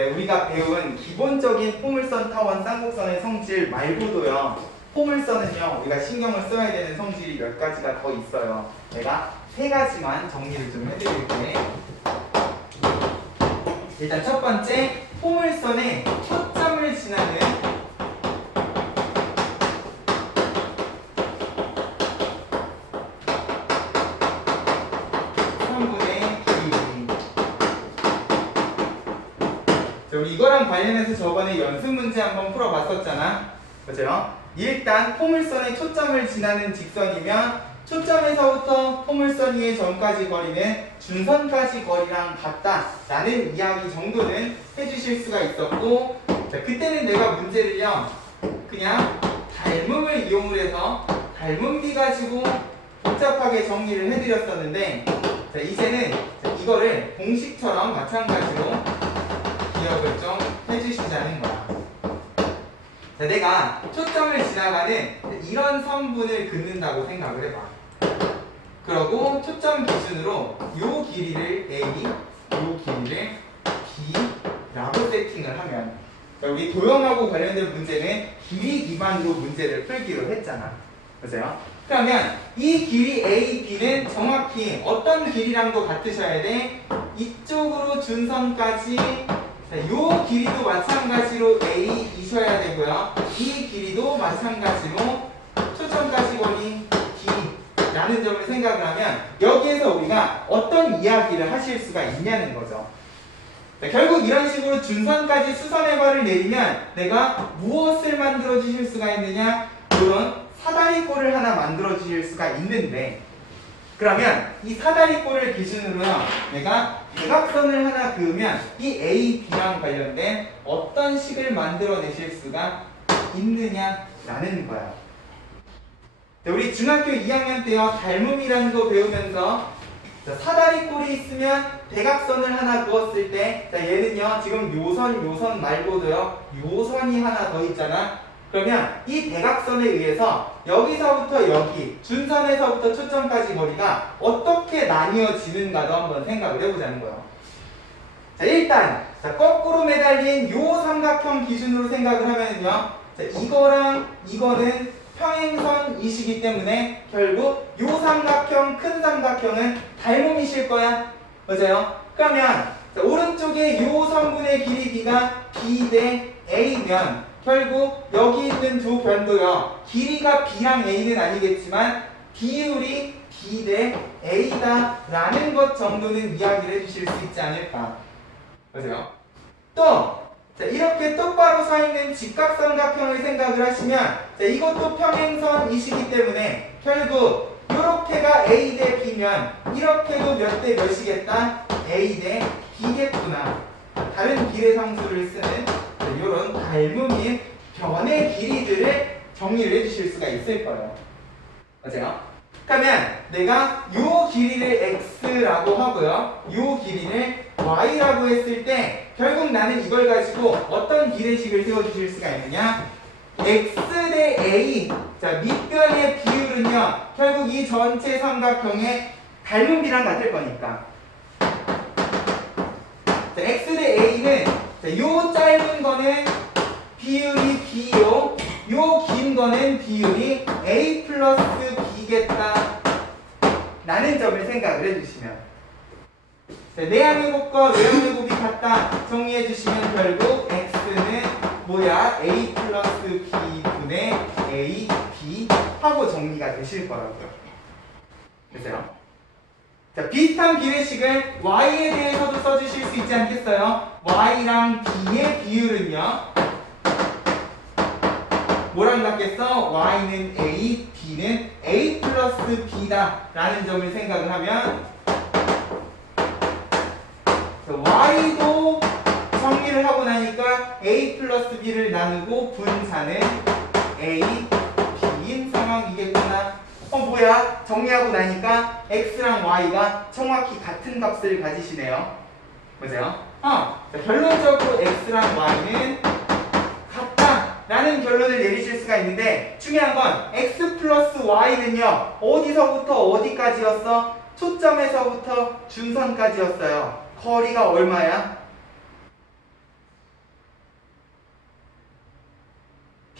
네, 우리가 배운 기본적인 포물선, 타원, 쌍곡선의 성질 말고도요. 포물선은요, 우리가 신경을 써야 되는 성질이 몇 가지가 더 있어요. 내가 세 가지만 정리를 좀 해드릴게. 일단 첫 번째, 포물선에 초점을 지나는 선분의 길이. 우리 이거랑 관련해서 저번에 연습 문제 한번 풀어봤었잖아. 그죠? 일단 포물선에 초점을 지나는 직선이면 초점에서부터 포물선 위의 점까지 거리는 준선까지 거리랑 같다 라는 이야기 정도는 해주실 수가 있었고, 자, 그때는 내가 문제를요 그냥 닮음을 이용을 해서 닮음비 가지고 복잡하게 정리를 해드렸었는데, 자, 이제는 이거를 공식처럼 마찬가지로 기억을 좀 해주시자는 거야. 자, 내가 초점을 지나가는 이런 선분을 긋는다고 생각을 해봐. 그러고 초점 기준으로 요 길이를 A, 요 길이를 B라고 세팅을 하면, 우리 도형하고 관련된 문제는 길이 기반으로 문제를 풀기로 했잖아. 그죠? 그러면 이 길이 A, B는 정확히 어떤 길이랑도 같으셔야 돼? 이쪽으로 준선까지, 요 길이도 마찬가지로 A이셔야 되고요. 이 길이도 마찬가지로 초점까지 거리 D라는 점을 생각을 하면 여기에서 우리가 어떤 이야기를 하실 수가 있냐는 거죠. 결국 이런 식으로 준선까지 수선의 발을 내리면 내가 무엇을 만들어 주실 수가 있느냐? 이런 사다리꼴을 하나 만들어 주실 수가 있는데, 그러면 이 사다리꼴을 기준으로요 내가 대각선을 하나 그으면 이 A, B랑 관련된 어떤 식을 만들어내실 수가 있느냐라는 거야. 우리 중학교 2학년 때요 닮음이라는 거 배우면서 사다리꼴이 있으면 대각선을 하나 그었을 때, 자, 얘는요 지금 요선 말고도요 요선이 하나 더 있잖아. 그러면 이 대각선에 의해서 여기서부터 여기 준선에서부터 초점까지 거리가 어떻게 나뉘어지는가도 한번 생각을 해보자는 거예요. 자, 일단 거꾸로 매달린 요 삼각형 기준으로 생각을 하면은요, 자, 이거랑 이거는 평행선이시기 때문에 결국 요 삼각형, 큰 삼각형은 닮음이실 거야. 맞아요? 그러면 자, 오른쪽에 요 선분의 길이 B가 B 대 A면 결국 여기 있는 두 변도요 길이가 B랑 A는 아니겠지만 비율이 B 대 A다 라는 것 정도는 이야기를 해주실 수 있지 않을까. 맞아요? 또 자, 이렇게 똑바로 서 있는 직각삼각형을 생각을 하시면, 자, 이것도 평행선이시기 때문에 결국 이렇게가 A 대 B면 이렇게도 몇 대 몇이겠다? A 대 B겠구나. 다른 비례상수를 쓰는 이런 닮음인 변의 길이들을 정리를 해주실 수가 있을 거예요. 맞아요? 그러면 내가 요 길이를 X라고 하고요 요 길이를 Y라고 했을 때 결국 나는 이걸 가지고 어떤 비례식을 세워주실 수가 있느냐? X 대 A, 자, 밑변의 비율은요 결국 이 전체 삼각형의 닮음비랑 같을 거니까, 자, X 대 A는 자, 요 짧은 거는 비율이 B요, 요 긴 거는 비율이 A 플러스 B겠다 라는 점을 생각을 해주시면, 자, 내항의 곱과 외항의 곱이 같다 정리해 주시면 결국 X는 뭐야? A 플러스 B분의 A, B 하고 정리가 되실 거라고요. 됐어요? 자, 비슷한 비례식을 Y에 대해서도 써주실 수 있지 않겠어요? Y랑 B의 비율은요 뭐랑 같겠어? Y는 A, B는 A 플러스 B다 라는 점을 생각을 하면, Y도 정리를 하고 나니까 A 플러스 B를 나누고 분사는 A, B인 상황이겠구나. 뭐야? 정리하고 나니까 X랑 Y가 정확히 같은 값을 가지시네요. 맞아요? 결론적으로 X랑 Y는 같다 라는 결론을 내리실 수가 있는데, 중요한 건 X 플러스 Y는요 어디서부터 어디까지였어? 초점에서부터 준선까지였어요. 거리가 얼마야?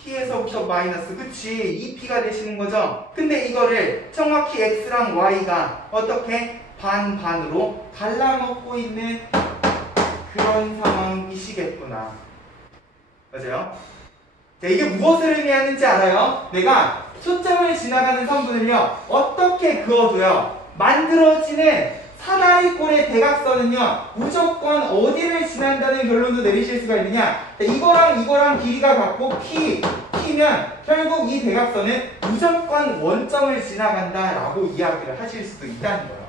P에서부터 마이너스, 그치? 2P가 되시는 거죠? 근데 이거를 정확히 X랑 Y가 어떻게 반반으로 갈라먹고 있는 그런 상황이시겠구나. 맞아요? 자, 이게 무엇을 의미하는지 알아요? 내가 초점을 지나가는 선분을요, 어떻게 그어도요, 만들어지는 사다리꼴의 대각선은요, 무조건 어디를 지난다는 결론도 내리실 수가 있느냐? 자, 이거랑 길이가 같고 P면 결국 이 대각선은 무조건 원점을 지나간다라고 이야기를 하실 수도 있다는 거예요.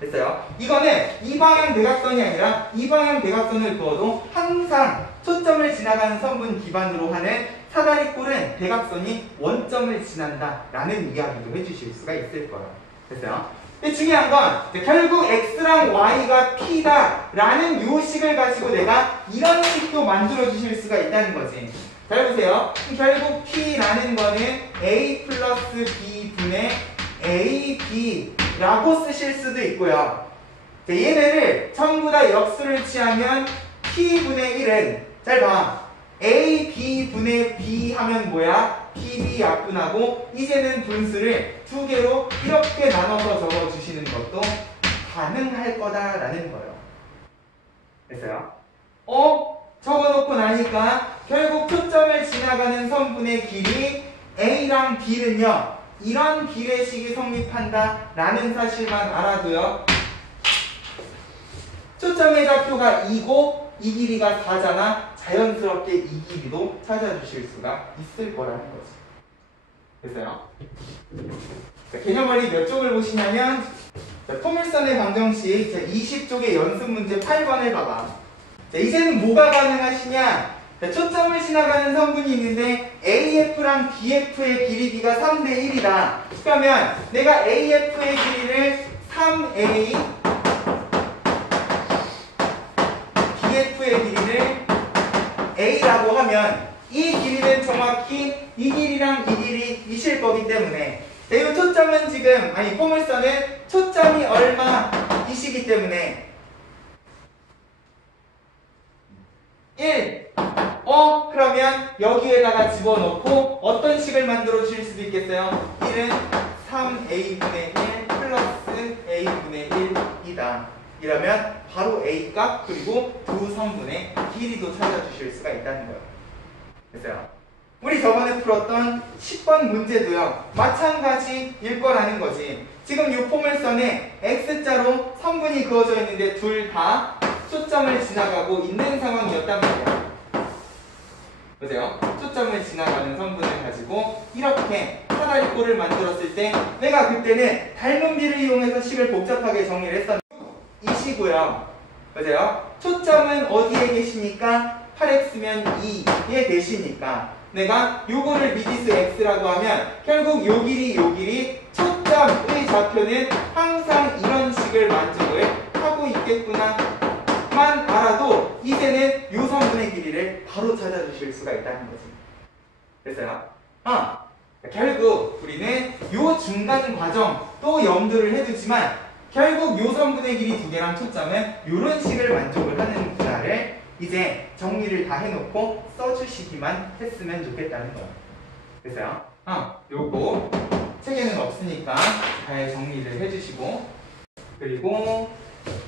됐어요? 이거는 이 방향 대각선이 아니라 이 방향 대각선을 그어도 항상 초점을 지나가는 선분 기반으로 하는 사다리꼴은 대각선이 원점을 지난다라는 이야기도 해주실 수가 있을 거예요. 됐어요? 근데 중요한 건 결국 X랑 Y가 P다라는 요식을 가지고 내가 이런 식도 만들어 주실 수가 있다는 거지. 잘 보세요. 결국 P라는 거는 A 플러스 B 분의 AB라고 쓰실 수도 있고요. 얘네를 전부 다 역수를 취하면 P분의 1은 잘 봐. AB 분의 B 하면 뭐야? PB 약분하고 이제는 분수를 두 개로 이렇게 나눠서 적어주시는 것도 가능할 거다라는 거예요. 됐어요? 적어놓고 나니까 결국 초점을 지나가는 선분의 길이 A랑 B는요, 이런 비례식이 성립한다 라는 사실만 알아도요, 초점의 좌표가 2고 이 길이가 4잖아. 자연스럽게 이 길이도 찾아주실 수가 있을 거라는 거지. 됐어요? 자, 개념원리 몇 쪽을 보시냐면, 자, 포물선의 방정식 20쪽의 연습 문제 8번을 봐봐. 자, 이제는 뭐가 가능하시냐? 자, 초점을 지나가는 성분이 있는데 AF랑 BF의 길이 B가 3대 1이다. 그러면 내가 AF의 길이를 3A, BF의 길이를 A라고 하면 이 길이는 정확히 이 길이랑 이 길이이실 거기 때문에, 이 초점은 지금, 포물선은 초점이 얼마이시기 때문에 1. 그러면 여기에다가 집어넣고 어떤 식을 만들어 주실 수도 있겠어요? 1은 3A분의 1 플러스 A분의 1이다. 이러면 바로 A값 그리고 두 성분의 길이도 찾아주실 수가 있다는 거예요. 됐어요? 우리 저번에 풀었던 10번 문제도요, 마찬가지일 거라는 거지. 지금 이 포물선에 X자로 성분이 그어져 있는데 둘 다 초점을 지나가고 있는 상황이었단 말이야. 보세요. 초점을 지나가는 성분을 가지고 이렇게 사다리꼴을 만들었을 때 내가 그때는 닮은 비를 이용해서 식을 복잡하게 정리를 했었는데 이시고요. 보세요. 초점은 어디에 계시니까 8x면 2에 계시니까 내가 요거를 미지수 x라고 하면 결국 요 길이 초점의 좌표는 항상 이런 식을 만족을 하고 있겠구나 만 알아도 이제는 요 성분의 길이를 바로 찾아주실 수가 있다는 거지. 됐어요? 결국 우리는 요 중간 과정 또 염두를 해두지만 결국 요 성분의 길이 두 개랑 초점은 요런 식을 만족을 하는구나를 이제 정리를 다 해놓고 써주시기만 했으면 좋겠다는 거예요. 됐어요? 요거 책에는 없으니까 잘 정리를 해주시고, 그리고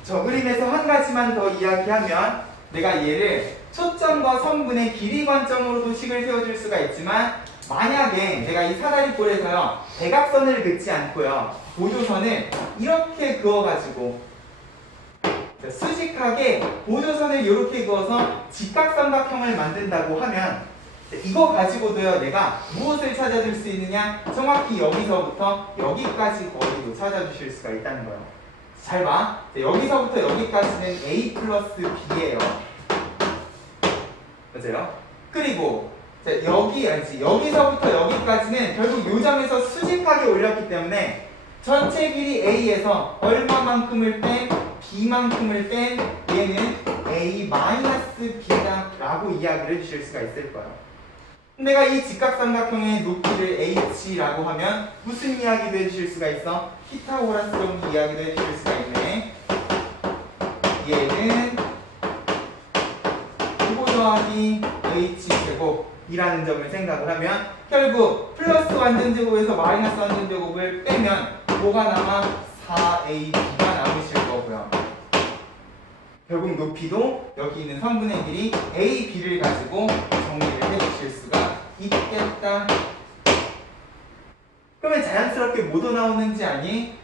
저 그림에서 한 가지만 더 이야기하면 내가 얘를 초점과 성분의 길이 관점으로도 식을 세워줄 수가 있지만 만약에 내가 이 사다리꼴에서요 대각선을 긋지 않고요 보조선을 이렇게 그어가지고 수직하게 보조선을 이렇게 그어서 직각삼각형을 만든다고 하면 이거 가지고도요 내가 무엇을 찾아줄 수 있느냐? 정확히 여기서부터 여기까지 거리도 찾아주실 수가 있다는 거예요. 잘 봐. 여기서부터 여기까지는 A 플러스 B예요. 맞아요? 그리고 여기서부터 여기까지는 결국 요 점에서 수직하게 올렸기 때문에 전체 길이 A에서 얼마만큼을 뺀 B만큼을 뺀 얘는 A-B다 라고 이야기를 해주실 수가 있을 거예요. 내가 이 직각삼각형의 높이를 H라고 하면 무슨 이야기도 해주실 수가 있어? 피타고라스론 이야기도 해주실 수가 있네. 얘는 9 더하기 H제곱 이라는 점을 생각을 하면 결국 플러스 완전제곱에서 마이너스 완전제곱을 빼면 뭐가 남아? 4ab가 남으실 거고요. 결국 높이도 여기 있는 3분의 1이 ab를 가지고 정리를 해주실 수가 있겠다. 그러면 자연스럽게 뭐도 나오는지 아니?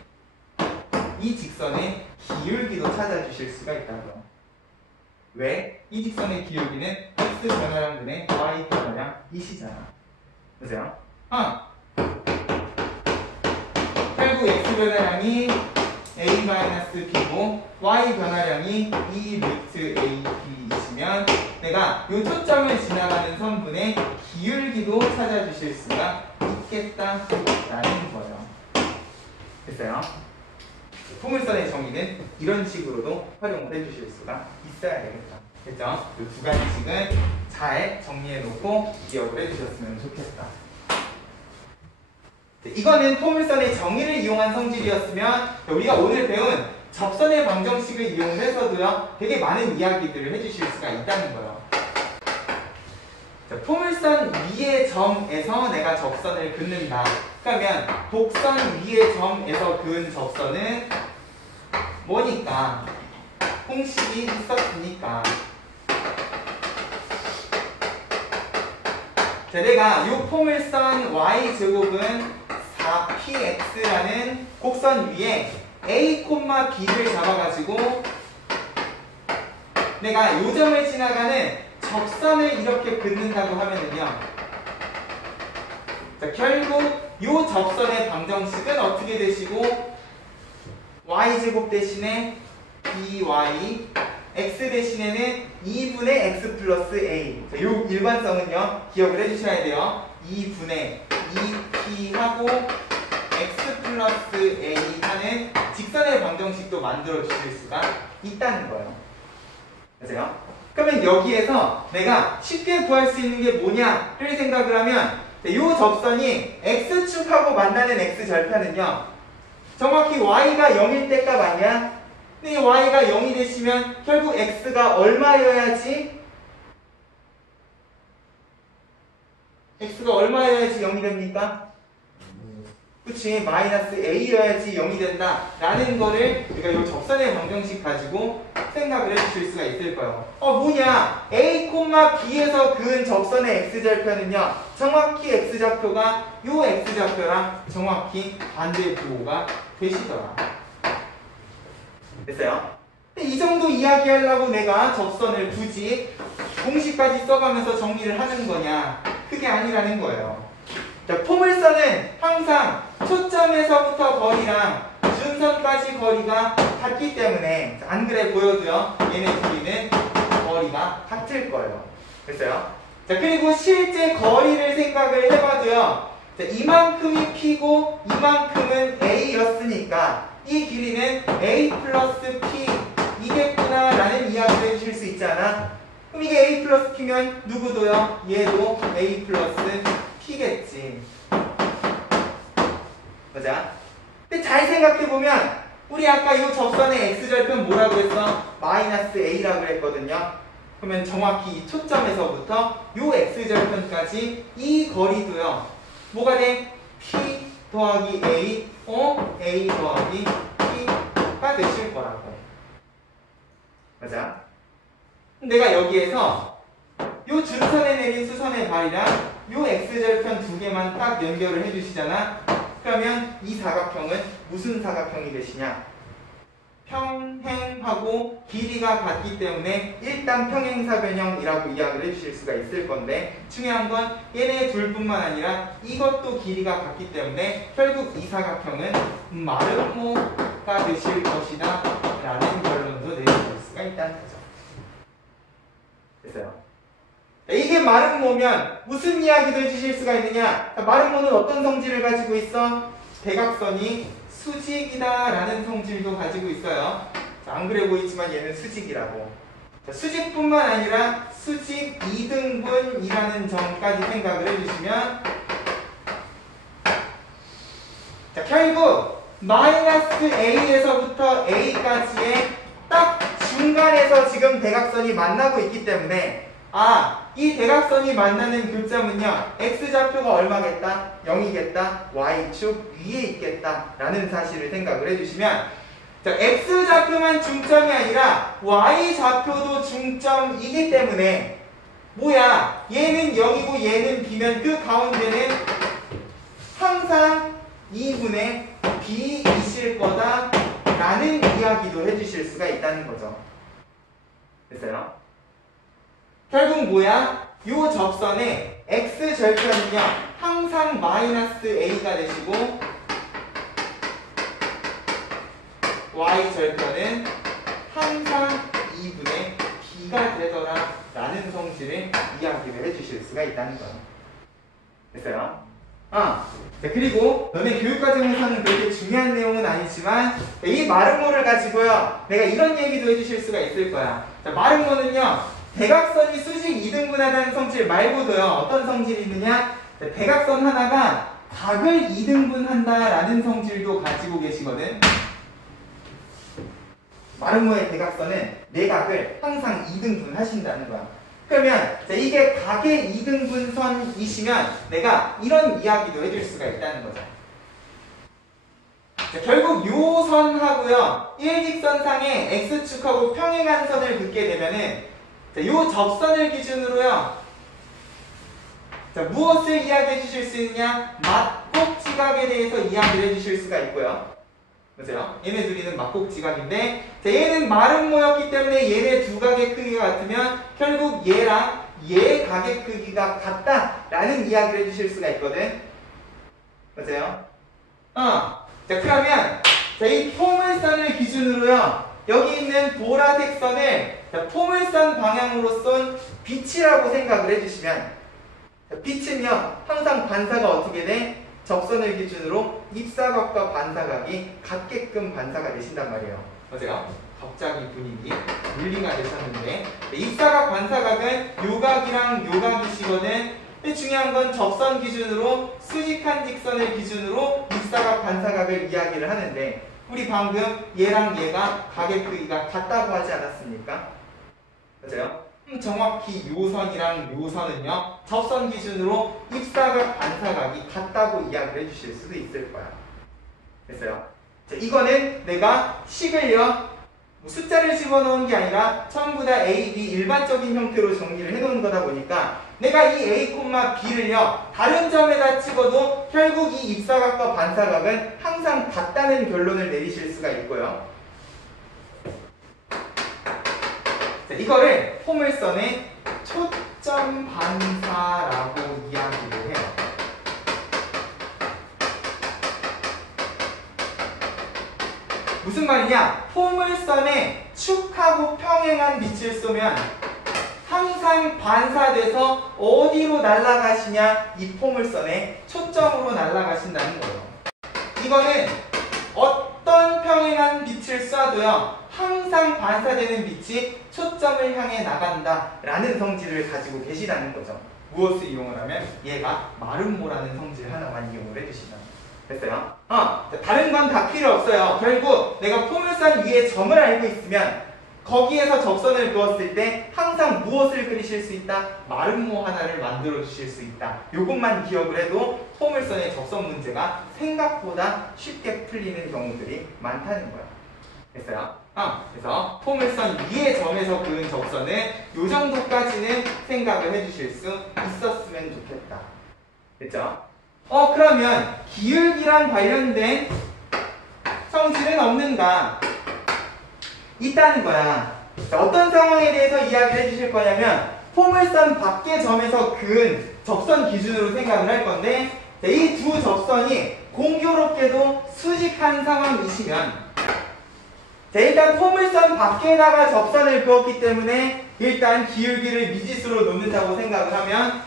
이 직선의 기울기도 찾아주실 수가 있다고요. 왜? 이 직선의 기울기는 x 변화량 분의 y 변화량 이시잖아. 보세요. 결국 x 변화량이 a-b고 y 변화량이 2 루트 ab이시면 내가 이 초점을 지나가는 선분의 기울기도 찾아주실 수가 있겠다라는 거예요. 됐어요? 포물선의 정의는 이런 식으로도 활용을 해주실 수가 있어야 되겠다. 됐죠? 이 두 가지씩은 잘 정리해놓고 기억을 해주셨으면 좋겠다. 이거는 포물선의 정의를 이용한 성질이었으면 우리가 오늘 배운 접선의 방정식을 이용해서도요 되게 많은 이야기들을 해주실 수가 있다는 거예요. 자, 포물선 위의 점에서 내가 접선을 긋는다. 그러면 곡선 위의 점에서 그은 접선은 뭐니까? 공식이 있었으니까. 자, 내가 이 포물선 y제곱은 4px라는 곡선 위에 a, b를 잡아가지고 내가 이 점을 지나가는 접선을 이렇게 긋는다고 하면은요. 자, 결국 이 접선의 방정식은 어떻게 되시고 y제곱 대신에 by, x 대신에는 2분의 x 플러스 a. 자, 이 일관성은요 기억을 해주셔야 돼요. 2분의 2p하고 x 플러스 a 하는 직선의 방정식도 만들어 주실 수가 있다는 거예요. 아세요? 그러면 여기에서 내가 쉽게 구할 수 있는 게 뭐냐를 생각을 하면 이 접선이 x축하고 만나는 x절편은요 정확히 y가 0일 때 값 아니야? 근데 이 y가 0이 되시면 결국 x가 얼마여야지? x가 얼마여야지 0이 됩니까? 그치, 마이너스 a여야지 0이 된다 라는 거를 우리가 이 접선의 방정식 가지고 생각을 해주실 수가 있을 거예요. 뭐냐? a, b에서 그은 접선의 x절편은요 정확히 x좌표가 이 x좌표랑 정확히 반대 부호가 되시더라. 됐어요? 이 정도 이야기하려고 내가 접선을 굳이 공식까지 써가면서 정리를 하는 거냐? 그게 아니라는 거예요. 자, 포물선은 항상 초점에서부터 거리랑 준선까지 거리가 같기 때문에 안 그래 보여도요 얘네 둘이는 거리가 같을 거예요. 됐어요? 자, 그리고 실제 거리를 생각을 해봐도요 자, 이만큼이 p고 이만큼은 a였으니까 이 길이는 a 플러스 p 이겠구나 라는 이야기를 해주실 수 있잖아. 그럼 이게 a 플러스 p면 누구도요? 얘도 a 플러스 p겠지. 맞아? 근데 잘 생각해보면 우리 아까 이 접선의 x절편 뭐라고 했어? 마이너스 a라고 했거든요. 그러면 정확히 이 초점에서부터 이 x절편까지 이 거리도요 뭐가 돼? p 더하기 a a 더하기 p가 되실 거라고. 맞아? 내가 여기에서 요 준선에 내린 수선의 발이랑 요 x절편 두 개만 딱 연결을 해주시잖아. 그러면 이 사각형은 무슨 사각형이 되시냐? 평행하고 길이가 같기 때문에 일단 평행사변형이라고 이야기를 해주실 수가 있을 건데 중요한 건 얘네 둘뿐만 아니라 이것도 길이가 같기 때문에 결국 이 사각형은 마름모가 되실 것이다 라는 결론도 내려줄 수가 있다는 거죠. 됐어요? 이게 마름모면 무슨 이야기도 해주실 수가 있느냐? 마름모는 어떤 성질을 가지고 있어? 대각선이 수직이다 라는 성질도 가지고 있어요. 자, 안 그래 보이지만 얘는 수직이라고. 자, 수직뿐만 아니라 수직 2등분이라는 점까지 생각을 해주시면 자, 결국 마이너스 a에서부터 a까지의 딱 중간에서 지금 대각선이 만나고 있기 때문에 이 대각선이 만나는 교점은요, x좌표가 얼마겠다? 0이겠다. y축 위에 있겠다. 라는 사실을 생각을 해주시면, 자, x좌표만 중점이 아니라 y좌표도 중점이기 때문에 뭐야? 얘는 0이고 얘는 b면 그 가운데는 항상 2분의 b이실 거다 라는 이야기도 해주실 수가 있다는 거죠. 됐어요? 결국 뭐야? 요 접선의 x절편은요 항상 마이너스 a가 되시고 y절편은 항상 2분의 b가 되더라 라는 성질을 이야기를 해주실 수가 있다는 거예요. 됐어요? 자, 그리고 너네 교육과정에서는 그렇게 중요한 내용은 아니지만 이 마름모를 가지고요 내가 이런 얘기도 해주실 수가 있을 거야. 자, 마름모는요 대각선이 수직 이등분하다는 성질 말고도요 어떤 성질이 있느냐, 대각선 하나가 각을 이등분한다라는 성질도 가지고 계시거든. 마름모의 대각선은 내각을 항상 이등분 하신다는 거야. 그러면 이게 각의 이등분선이시면 내가 이런 이야기도 해줄 수가 있다는 거죠. 결국 요 선하고요 일직선상에 x축하고 평행한 선을 긋게 되면은 요 접선을 기준으로요 무엇을 이야기해 주실 수 있느냐, 막곡지각에 대해서 이야기를 해 주실 수가 있고요. 그죠? 얘네 둘이는 막곡지각인데 얘는 마름모였기 때문에 얘네 두 각의 크기가 같으면 결국 얘랑 얘 각의 크기가 같다라는 이야기를 해주실 수가 있거든. 맞아요? 자, 그러면 이 포물선을 기준으로요 여기 있는 보라색 선을 포물선 방향으로 쏜 빛이라고 생각을 해주시면, 빛은요 항상 반사가 어떻게 돼? 접선을 기준으로 입사각과 반사각이 같게끔 반사가 되신단 말이에요. 맞아요? 갑자기 분위기 분리가 되셨는데 입사각 반사각은 요각이랑 요각이시거든. 근데 중요한 건 접선 기준으로 수직한 직선을 기준으로 입사각 반사각을 이야기를 하는데 우리 방금 얘랑 얘가 각의 크기가 같다고 하지 않았습니까? 맞아요? 정확히 요 선이랑 요 선은요 접선 기준으로 입사각 반사각이 같다고 이야기를 해주실 수도 있을 거야. 됐어요? 자, 이거는 내가 식을요 숫자를 집어넣은 게 아니라 전부 다 A, B 일반적인 형태로 정리를 해놓은 거다 보니까 내가 이 A, B를요 다른 점에다 찍어도 결국 이 입사각과 반사각은 항상 같다는 결론을 내리실 수가 있고요. 자, 이거를 포물선의 초점 반사라고 이야기를 해요. 무슨 말이냐? 포물선에 축하고 평행한 빛을 쏘면 항상 반사돼서 어디로 날아가시냐? 이 포물선의 초점으로 날아가신다는 거예요. 이거는 어떤 평행한 빛을 쏴도요 항상 반사되는 빛이 초점을 향해 나간다라는 성질을 가지고 계시다는 거죠. 무엇을 이용을 하면? 얘가 마름모라는 성질 하나만 이용을 해주시면 됐어요? 다른 건 다 필요 없어요. 결국 내가 포물선 위에 점을 알고 있으면 거기에서 접선을 그었을 때 항상 무엇을 그리실 수 있다? 마름모 하나를 만들어 주실 수 있다. 요것만 기억을 해도 포물선의 접선 문제가 생각보다 쉽게 풀리는 경우들이 많다는 거야. 됐어요? 그래서 포물선 위의 점에서 그은 접선은 요 정도까지는 생각을 해주실 수 있었으면 좋겠다. 됐죠? 그러면 기울기랑 관련된 성질은 없는가? 있다는 거야. 자, 어떤 상황에 대해서 이야기를 해주실 거냐면 포물선 밖의 점에서 그은 접선 기준으로 생각을 할 건데 이 두 접선이 공교롭게도 수직한 상황이시면 일단 포물선 밖에다가 접선을 그었기 때문에 일단 기울기를 미지수로 놓는다고 생각을 하면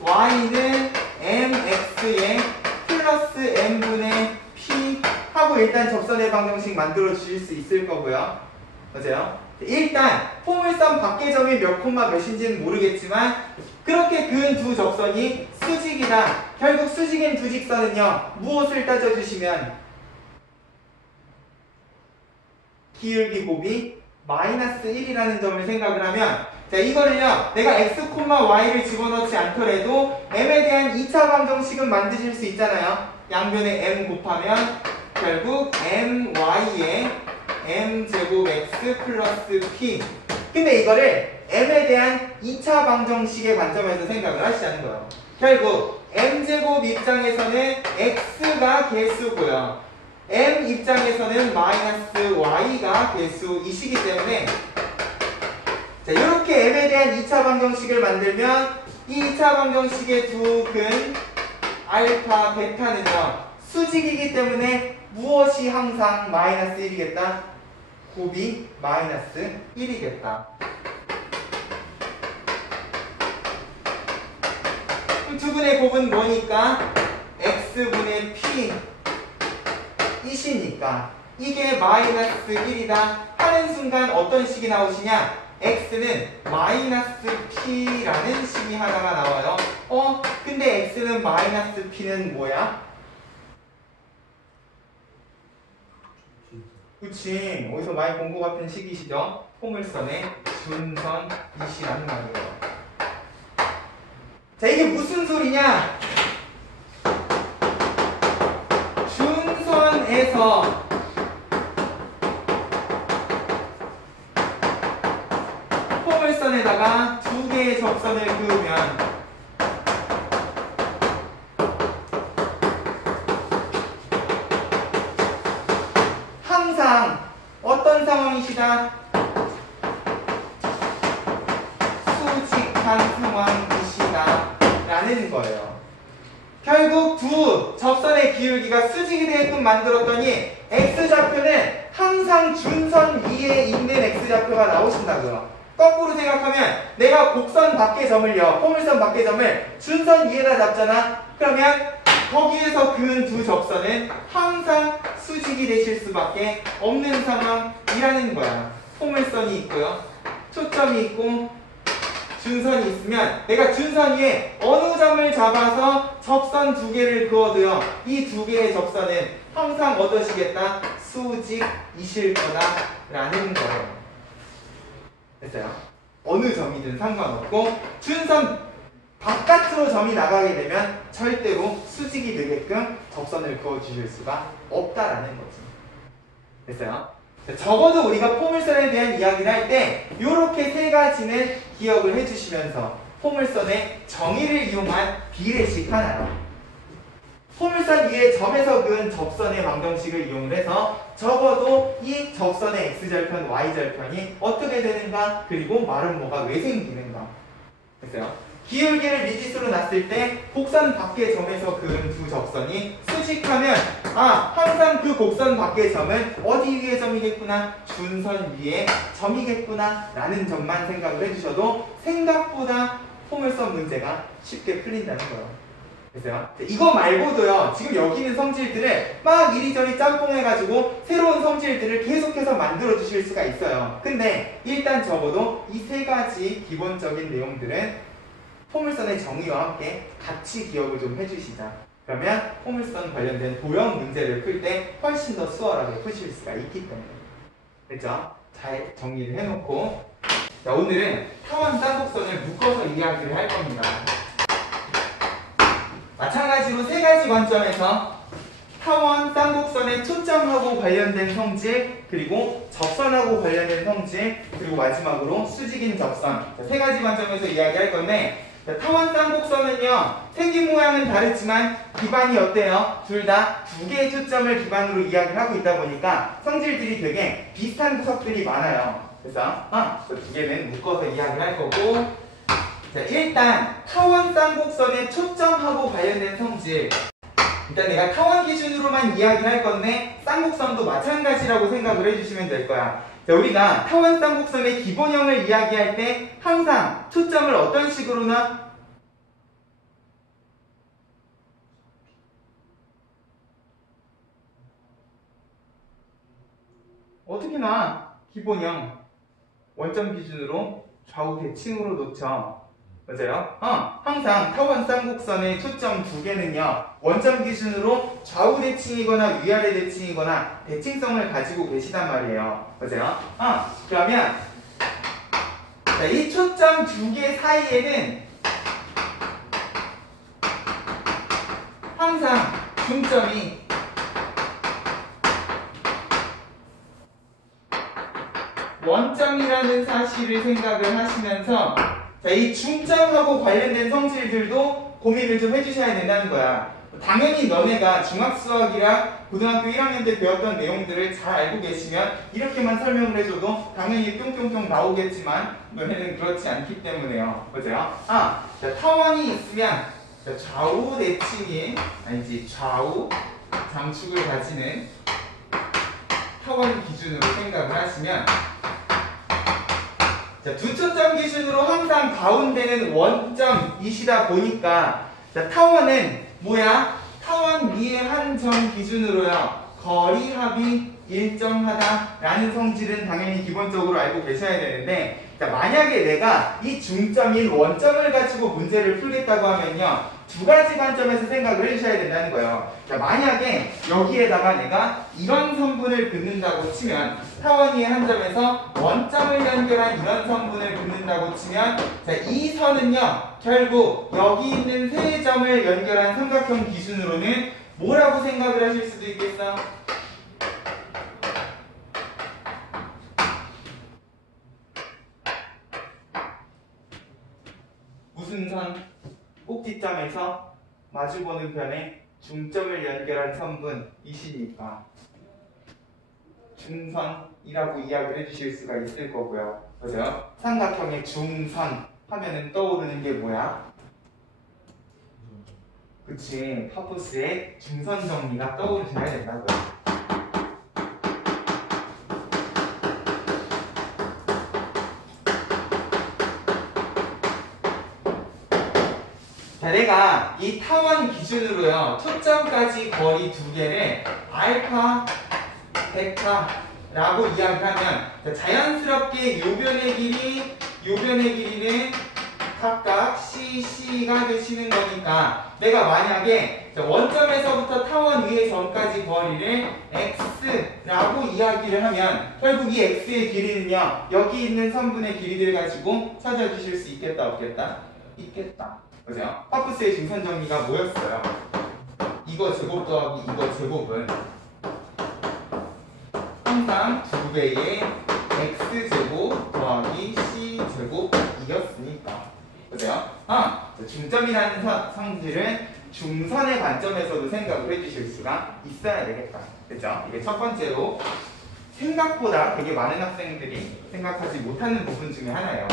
y는 mx에 플러스 m분의 p 하고 일단 접선의 방정식 만들어 주실 수 있을 거고요. 맞아요? 일단 포물선 밖의 점이 몇 콤마 몇인지는 모르겠지만 그렇게 그은 두 접선이 수직이다. 결국 수직인 두 직선은요 무엇을 따져주시면 기울기 곱이 마이너스 1이라는 점을 생각을 하면 자, 이거를요, 내가 x, y를 집어넣지 않더라도 m에 대한 2차 방정식은 만드실 수 있잖아요. 양변에 m 곱하면 결국 my에 m제곱 x 플러스 p. 근데 이거를 m에 대한 2차 방정식의 관점에서 생각을 하시자는 거예요. 결국 m제곱 입장에서는 x가 개수고요. m 입장에서는 마이너스 y가 개수이시기 때문에 자, 이렇게 m에 대한 2차 방정식을 만들면 이 2차 방정식의 두 근 알파, 베타는요 수직이기 때문에 무엇이 항상 마이너스 1이겠다? 곱이 마이너스 1이겠다. 그럼 두 근의 곱은 뭐니까? x분의 p 이시니까 이게 마이너스 1이다 하는 순간 어떤 식이 나오시냐? x는 마이너스 p라는 식이 하나가 나와요. 근데 x는 마이너스 p는 뭐야? 그치, 어디서 많이 본 것 같은 식이시죠? 포물선의 준선이시라는 말이에요. 자, 이게 무슨 소리냐? 준선에서 포물선에다가 두 개의 접선을 그으면 항상 어떤 상황이시다? 수직한 상황이시다 라는 거예요. 결국 두 접선의 기울기가 수직이 되게끔 만들었더니 x좌표는 항상 준선 위에 있는 x좌표가 나오신다고요. 거꾸로 생각하면 내가 곡선 밖의 점을요, 포물선 밖의 점을 준선 위에다 잡잖아. 그러면 거기에서 그은 두 접선은 항상 수직이 되실 수밖에 없는 상황이라는 거야. 포물선이 있고요, 초점이 있고 준선이 있으면 내가 준선 위에 어느 점을 잡아서 접선 두 개를 그어도요, 이 두 개의 접선은 항상 어떠시겠다? 수직이실 거다라는 거예요. 됐어요? 어느 점이든 상관없고 준선 바깥으로 점이 나가게 되면 절대로 수직이 되게끔 접선을 그어주실 수가 없다라는 거지. 됐어요? 적어도 우리가 포물선에 대한 이야기를 할 때 이렇게 세 가지는 기억을 해주시면서 포물선의 정의를 이용한 비례식 하나요. 포물선 위에 점에서 그은 접선의 방정식을 이용을 해서 적어도 이 접선의 x절편, y절편이 어떻게 되는가, 그리고 말은 뭐가 왜 생기는가. 됐어요? 기울기를 미지수로 놨을 때 곡선 밖의 점에서 그은 두 접선이 수직하면 항상 그 곡선 밖의 점은 어디 위의 점이겠구나? 준선 위의 점이겠구나 라는 점만 생각을 해주셔도 생각보다 포물선 문제가 쉽게 풀린다는 거예요. 됐어요? 이거 말고도요, 지금 여기 있는 성질들을 막 이리저리 짬뽕해가지고 새로운 성질들을 계속해서 만들어 주실 수가 있어요. 근데 일단 적어도 이 세 가지 기본적인 내용들은 포물선의 정의와 함께 같이 기억을 좀 해주시자. 그러면 포물선 관련된 도형 문제를 풀 때 훨씬 더 수월하게 푸실 수가 있기 때문에. 됐죠? 잘 정리를 해놓고, 자, 오늘은 타원 쌍곡선을 묶어서 이야기를 할 겁니다. 마찬가지로 세 가지 관점에서 타원 쌍곡선의 초점하고 관련된 성질, 그리고 접선하고 관련된 성질, 그리고 마지막으로 수직인 접선, 세 가지 관점에서 이야기할 건데, 타원 쌍곡선은요, 생긴 모양은 다르지만 기반이 어때요? 둘 다 두 개의 초점을 기반으로 이야기를 하고 있다 보니까 성질들이 되게 비슷한 구석들이 많아요. 그래서 그 두 개는 묶어서 이야기를 할 거고, 자, 일단 타원 쌍곡선의 초점하고 관련된 성질, 일단 내가 타원 기준으로만 이야기를 할 건데 쌍곡선도 마찬가지라고 생각을 해주시면 될 거야. 자, 우리가 타원 쌍곡선의 기본형을 이야기할 때 항상 초점을 어떤 식으로 놔? 어떻게 놔? 기본형 원점 기준으로 좌우 대칭으로 놓죠. 맞아요? 항상 타원 쌍곡선의 초점 두 개는요, 원점 기준으로 좌우 대칭이거나 위아래 대칭이거나 대칭성을 가지고 계시단 말이에요. 맞아요? 그러면 자, 이 초점 두 개 사이에는 항상 중점이 원점이라는 사실을 생각을 하시면서 자, 이 중점하고 관련된 성질들도 고민을 좀 해주셔야 된다는 거야. 당연히 너네가 중학수학이랑 고등학교 1학년 때 배웠던 내용들을 잘 알고 계시면 이렇게만 설명을 해줘도 당연히 뿅뿅뿅 나오겠지만 너네는 그렇지 않기 때문에요. 그죠? 자, 타원이 있으면 자, 좌우 대칭인 아니지 좌우 장축을 가지는 타원 기준으로 생각을 하시면 자, 두 초점 기준으로 항상 가운데는 원점이시다 보니까 자, 타원은 뭐야? 타원 위의 한 점 기준으로요. 거리 합이 일정하다라는 성질은 당연히 기본적으로 알고 계셔야 되는데 자, 만약에 내가 이 중점인 원점을 가지고 문제를 풀겠다고 하면요. 두 가지 관점에서 생각을 해주셔야 된다는 거예요. 자, 만약에 여기에다가 내가 이런 선분을 긋는다고 치면 타원 위의 한 점에서 원점을 연결한 이런 선분을 긋는다고 치면 자, 이 선은요. 결국 여기 있는 세 점을 연결한 삼각형 기준으로는 뭐라고 생각을 하실 수도 있겠어? 무슨 선? 꼭지점에서 마주보는 편에 중점을 연결한 선분이시니까 중선이라고 이야기를 해주실 수가 있을 거고요. 그죠? 삼각형의 중선 하면은 떠오르는 게 뭐야? 그치, 파푸스의 중선 정리가 떠오르셔야 된다고요. 자, 내가 이 타원 기준으로요, 초점까지 거리 두 개를 알파, 베타라고 이야기하면 자, 자연스럽게 요변의 길이는 각각 CC가 되시는 거니까 내가 만약에 원점에서부터 타원 위의 점까지 거리를 X라고 이야기를 하면 결국 이 X의 길이는요, 여기 있는 선분의 길이들 가지고 찾아주실 수 있겠다, 없겠다? 있겠다. 그죠? 파푸스의 중선 정리가 뭐였어요? 이거 제곱 더하기 이거 제곱은 항상 2배의 X제곱 더하기 C제곱이었으니까. 그죠? 중점이라는 성질은 중선의 관점에서도 생각을 해주실 수가 있어야 되겠다. 그죠? 이게 첫 번째로 생각보다 되게 많은 학생들이 생각하지 못하는 부분 중에 하나예요.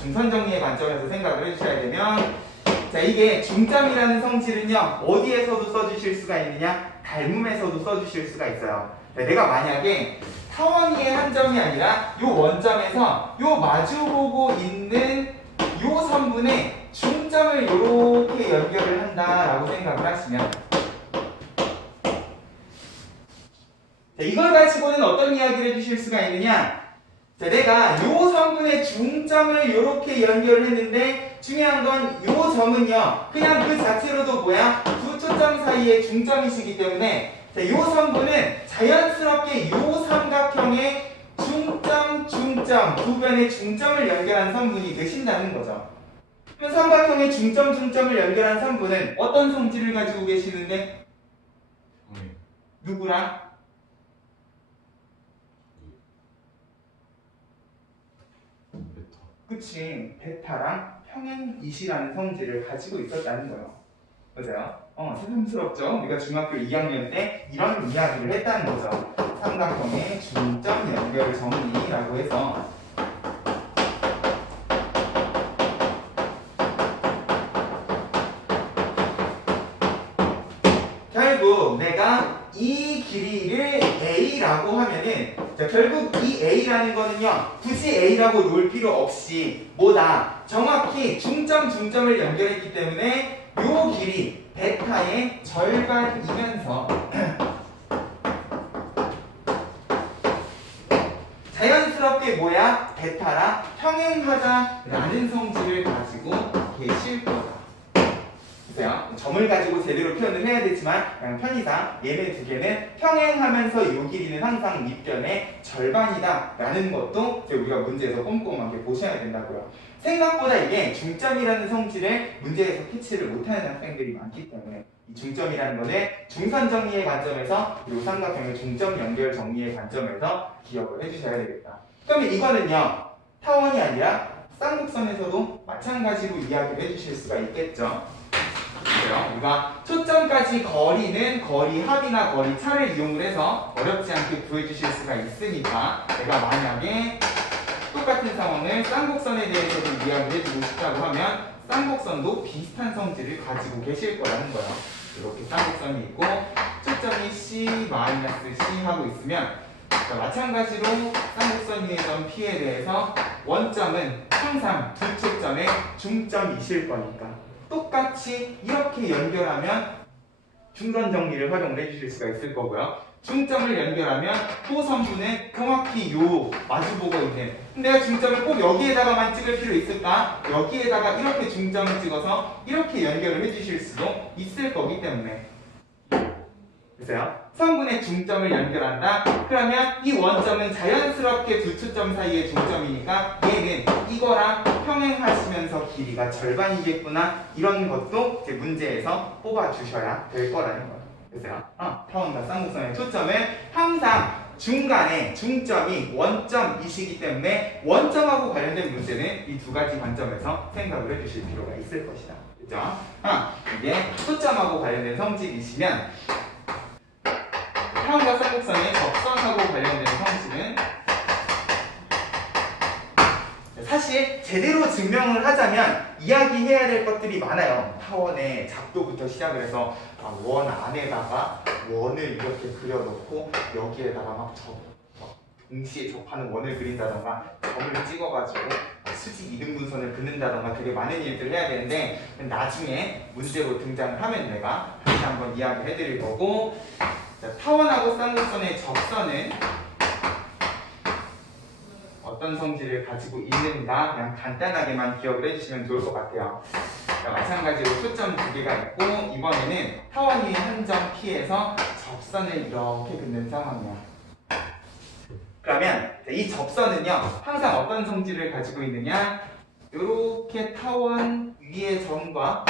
중선 정리의 관점에서 생각을 해주셔야 되면 자, 이게 중점이라는 성질은요, 어디에서도 써주실 수가 있느냐? 닮음에서도 써주실 수가 있어요. 자, 내가 만약에 타원 위의 한 점이 아니라 요 원점에서 요 마주보고 있는 요 선분에 중점을 이렇게 연결을 한다라고 생각을 하시면 자, 이걸 가지고는 어떤 이야기를 해주실 수가 있느냐? 자, 내가 요 선분의 중점을 이렇게 연결을 했는데 중요한 건 요 점은요, 그냥 그 자체로도 뭐야? 두 초점 사이의 중점이시기 때문에 자, 요 선분은 자연스럽게 요 삼각형의 중점 두 변의 중점을 연결한 선분이 되신다는 거죠. 그럼 삼각형의 중점을 연결한 선분은 어떤 성질을 가지고 계시는데? 누구랑? 그치, 베타랑 평행이시라는 성질을 가지고 있었다는 거예요. 맞아요? 새삼스럽죠? 우리가 중학교 2학년 때 이런 이야기를 했다는 거죠. 삼각형의 중점 연결 정리라고 해서 결국 내가 이 길이를 A라고 하면은 자, 결국 이 A라는 거는요, 굳이 A라고 놓을 필요 없이 뭐다? 정확히 중점을 연결했기 때문에 요 길이 베타의 절반이면서 자연스럽게 뭐야? 베타랑 평행하다라는 성질을 가지고 계실 거다. 보세요. 점을 점을 가지고 제대로 표현을 해야 되지만 그냥 편의상 얘네 두 개는 평행하면서 요 길이는 항상 밑변의 절반이다 라는 것도 이제 우리가 문제에서 꼼꼼하게 보셔야 된다고요. 생각보다 이게 중점이라는 성질을 문제에서 캐치를 못하는 학생들이 많기 때문에 이 중점이라는 거는 중선 정리의 관점에서 그리고 삼각형의 중점 연결 정리의 관점에서 기억을 해주셔야 되겠다. 그러면 이거는요 타원이 아니라 쌍곡선에서도 마찬가지로 이야기를 해주실 수가 있겠죠. 그래요. 우리가 초점까지 거리는 거리 합이나 거리 차를 이용을 해서 어렵지 않게 구해주실 수가 있으니까 내가 만약에 똑같은 상황을 쌍곡선에 대해서도 이야기를 해주고 싶다고 하면 쌍곡선도 비슷한 성질을 가지고 계실 거라는 거예요. 이렇게 쌍곡선이 있고 초점이 C-C 하고 있으면 마찬가지로 쌍곡선 위의 점 P에 대해서 원점은 항상 두 초점의 중점이실 거니까 똑같이 이렇게 연결하면 중선 정리를 활용을 해주실 수가 있을 거고요. 중점을 연결하면 호선부는 정확히 요 마주보고 있는 내가 중점을 꼭 여기에다가만 찍을 필요 있을까? 여기에다가 이렇게 중점을 찍어서 이렇게 연결을 해주실 수도 있을 거기 때문에 보세요. 선분의 중점을 연결한다? 그러면 이 원점은 자연스럽게 두 초점 사이의 중점이니까 얘는 이거랑 평행하시면서 길이가 절반이겠구나 이런 것도 이제 문제에서 뽑아주셔야 될 거라는 거예요. 보세요. 타원과 쌍곡선의 초점은 항상 중간에 중점이 원점이시기 때문에 원점하고 관련된 문제는 이 두 가지 관점에서 생각을 해주실 필요가 있을 것이다. 그죠? 이게 초점하고 관련된 성질이시면 타원과 쌍곡선의 접선하고 관련된 성질은 사실 제대로 증명을 하자면 이야기해야 될 것들이 많아요. 타원의 작도부터 시작을 해서 원 안에다가 원을 이렇게 그려놓고 여기에다가 막 동시에 접하는 원을 그린다던가 점을 찍어가지고 수직 이등분선을 긋는다던가 되게 많은 일들을 해야 되는데 나중에 문제로 등장을 하면 내가 다시 한번 이야기해 드릴 거고 자, 타원하고 쌍곡선의 접선은 어떤 성질을 가지고 있는가 그냥 간단하게만 기억을 해주시면 좋을 것 같아요. 자, 마찬가지로 초점 두 개가 있고 이번에는 타원 위의 한 점 P에서 접선을 이렇게 긋는 상황이야. 그러면 이 접선은요 항상 어떤 성질을 가지고 있느냐 이렇게 타원 위의 점과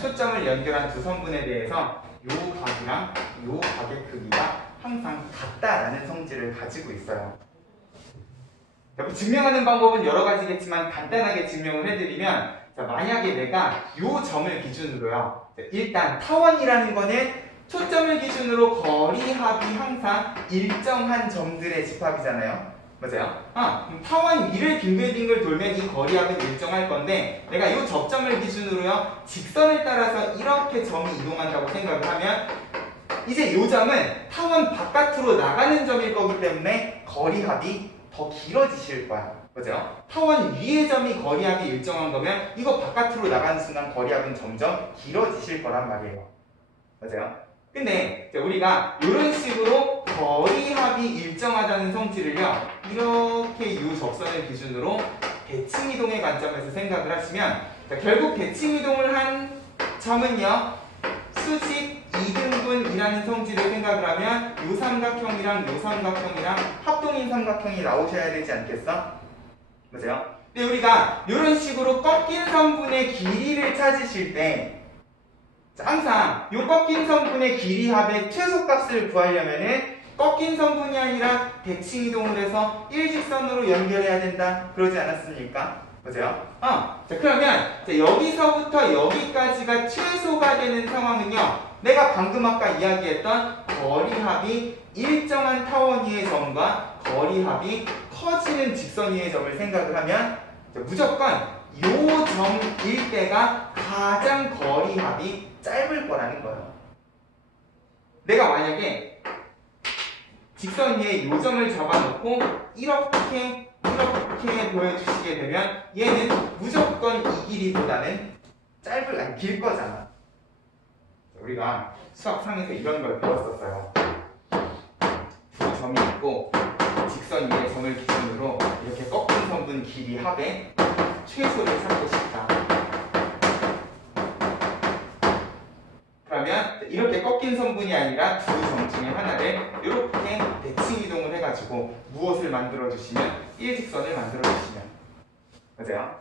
초점을 연결한 두 선분에 대해서 요 각이랑 요 각의 크기가 항상 같다라는 성질을 가지고 있어요. 증명하는 방법은 여러 가지겠지만 간단하게 증명을 해드리면 자, 만약에 내가 요 점을 기준으로요 일단 타원이라는 거는 초점을 기준으로 거리 합이 항상 일정한 점들의 집합이잖아요. 맞아요? 타원 위를 빙글빙글 돌면 이 거리 합은 일정할 건데 내가 이 접점을 기준으로요 직선을 따라서 이렇게 점이 이동한다고 생각을 하면 이제 이 점은 타원 바깥으로 나가는 점일 거기 때문에 거리 합이 더 길어지실 거야. 그죠? 타원 위의 점이 거리 합이 일정한 거면 이거 바깥으로 나가는 순간 거리 합은 점점 길어지실 거란 말이에요. 맞아요? 근데 우리가 이런 식으로 거리 합이 일정하다는 성질을요 이렇게 이 접선을 기준으로 대칭이동의 관점에서 생각을 하시면 자, 결국 대칭이동을 한 점은요 수직 이등분이라는 성질을 생각을 하면 요 삼각형이랑 요 삼각형이랑 합동인 삼각형이 나오셔야 되지 않겠어? 맞아요? 근데 우리가 이런 식으로 꺾인 선분의 길이를 찾으실 때 항상 이 꺾인 선분의 길이 합의 최소값을 구하려면은 꺾인 선분이 아니라 대칭이동을 해서 일직선으로 연결해야 된다 그러지 않았습니까? 맞아요? 자, 그러면 여기서부터 여기까지가 최소가 되는 상황은요 내가 방금 아까 이야기했던 거리 합이 일정한 타원 위의 점과 거리 합이 커지는 직선 위의 점을 생각을 하면 무조건 요 점일 때가 가장 거리 합이 짧을 거라는 거예요. 내가 만약에 직선 위에 요 점을 잡아놓고 이렇게 보여주시게 되면 얘는 무조건 이 길이보다는 길 거잖아. 우리가 수학상에서 이런 걸 배웠었어요. 두 점이 있고 직선 위에 점을 기준으로 이렇게 꺾인 선분 길이 합의 최소를 찾고 싶다. 그러면 이렇게 꺾인 선분이 아니라 두 점 중에 하나를 이렇게 대칭 이동을 해가지고 무엇을 만들어주시면 일직선을 만들어주시면 맞아요?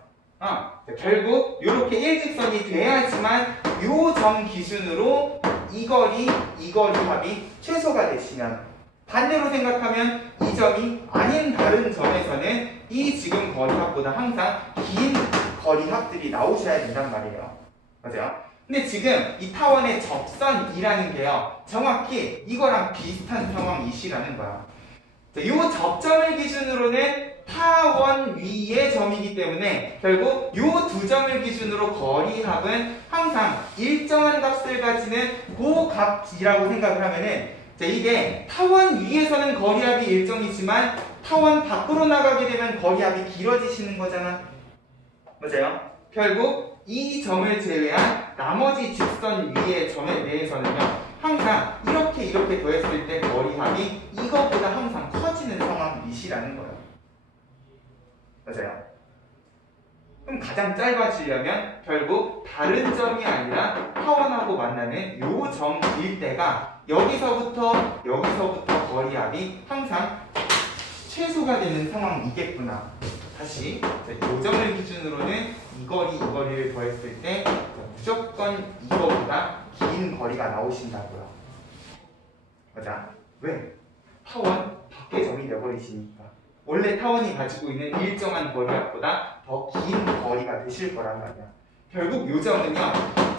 결국 이렇게 일직선이 돼야지만 요 점 기준으로 이 거리 합이 최소가 되시면 반대로 생각하면 이 점이 아닌 다른 점에서는 이 지금 거리 합보다 항상 긴 거리 합들이 나오셔야 된단 말이에요. 맞아요? 근데 지금 이 타원의 접선이라는 게요, 정확히 이거랑 비슷한 상황이시라는 거야. 이 접점을 기준으로는 타원 위의 점이기 때문에 결국 이 두 점을 기준으로 거리합은 항상 일정한 값을 가지는 그 값이라고 생각을 하면은 이게 타원 위에서는 거리합이 일정이지만 타원 밖으로 나가게 되면 거리합이 길어지시는 거잖아. 맞아요? 결국 이 점을 제외한 나머지 직선 위의 점에 대해서는요, 항상 이렇게 더했을 때 거리합이 이거보다 항상 커지는 상황이시라는 거예요. 맞아요? 그럼 가장 짧아지려면 결국 다른 점이 아니라 타원하고 만나는 요 점일 때가 여기서부터 거리합이 항상 최소가 되는 상황이겠구나. 다시 이 점을 기준으로는 이 거리를 더했을 때 무조건 이거보다 긴 거리가 나오신다고요. 맞아? 왜? 타원 밖의 점이 되어버리시니까. 원래 타원이 가지고 있는 일정한 거리합보다 더 긴 거리가 되실 거란 말이야. 결국 이 점은요,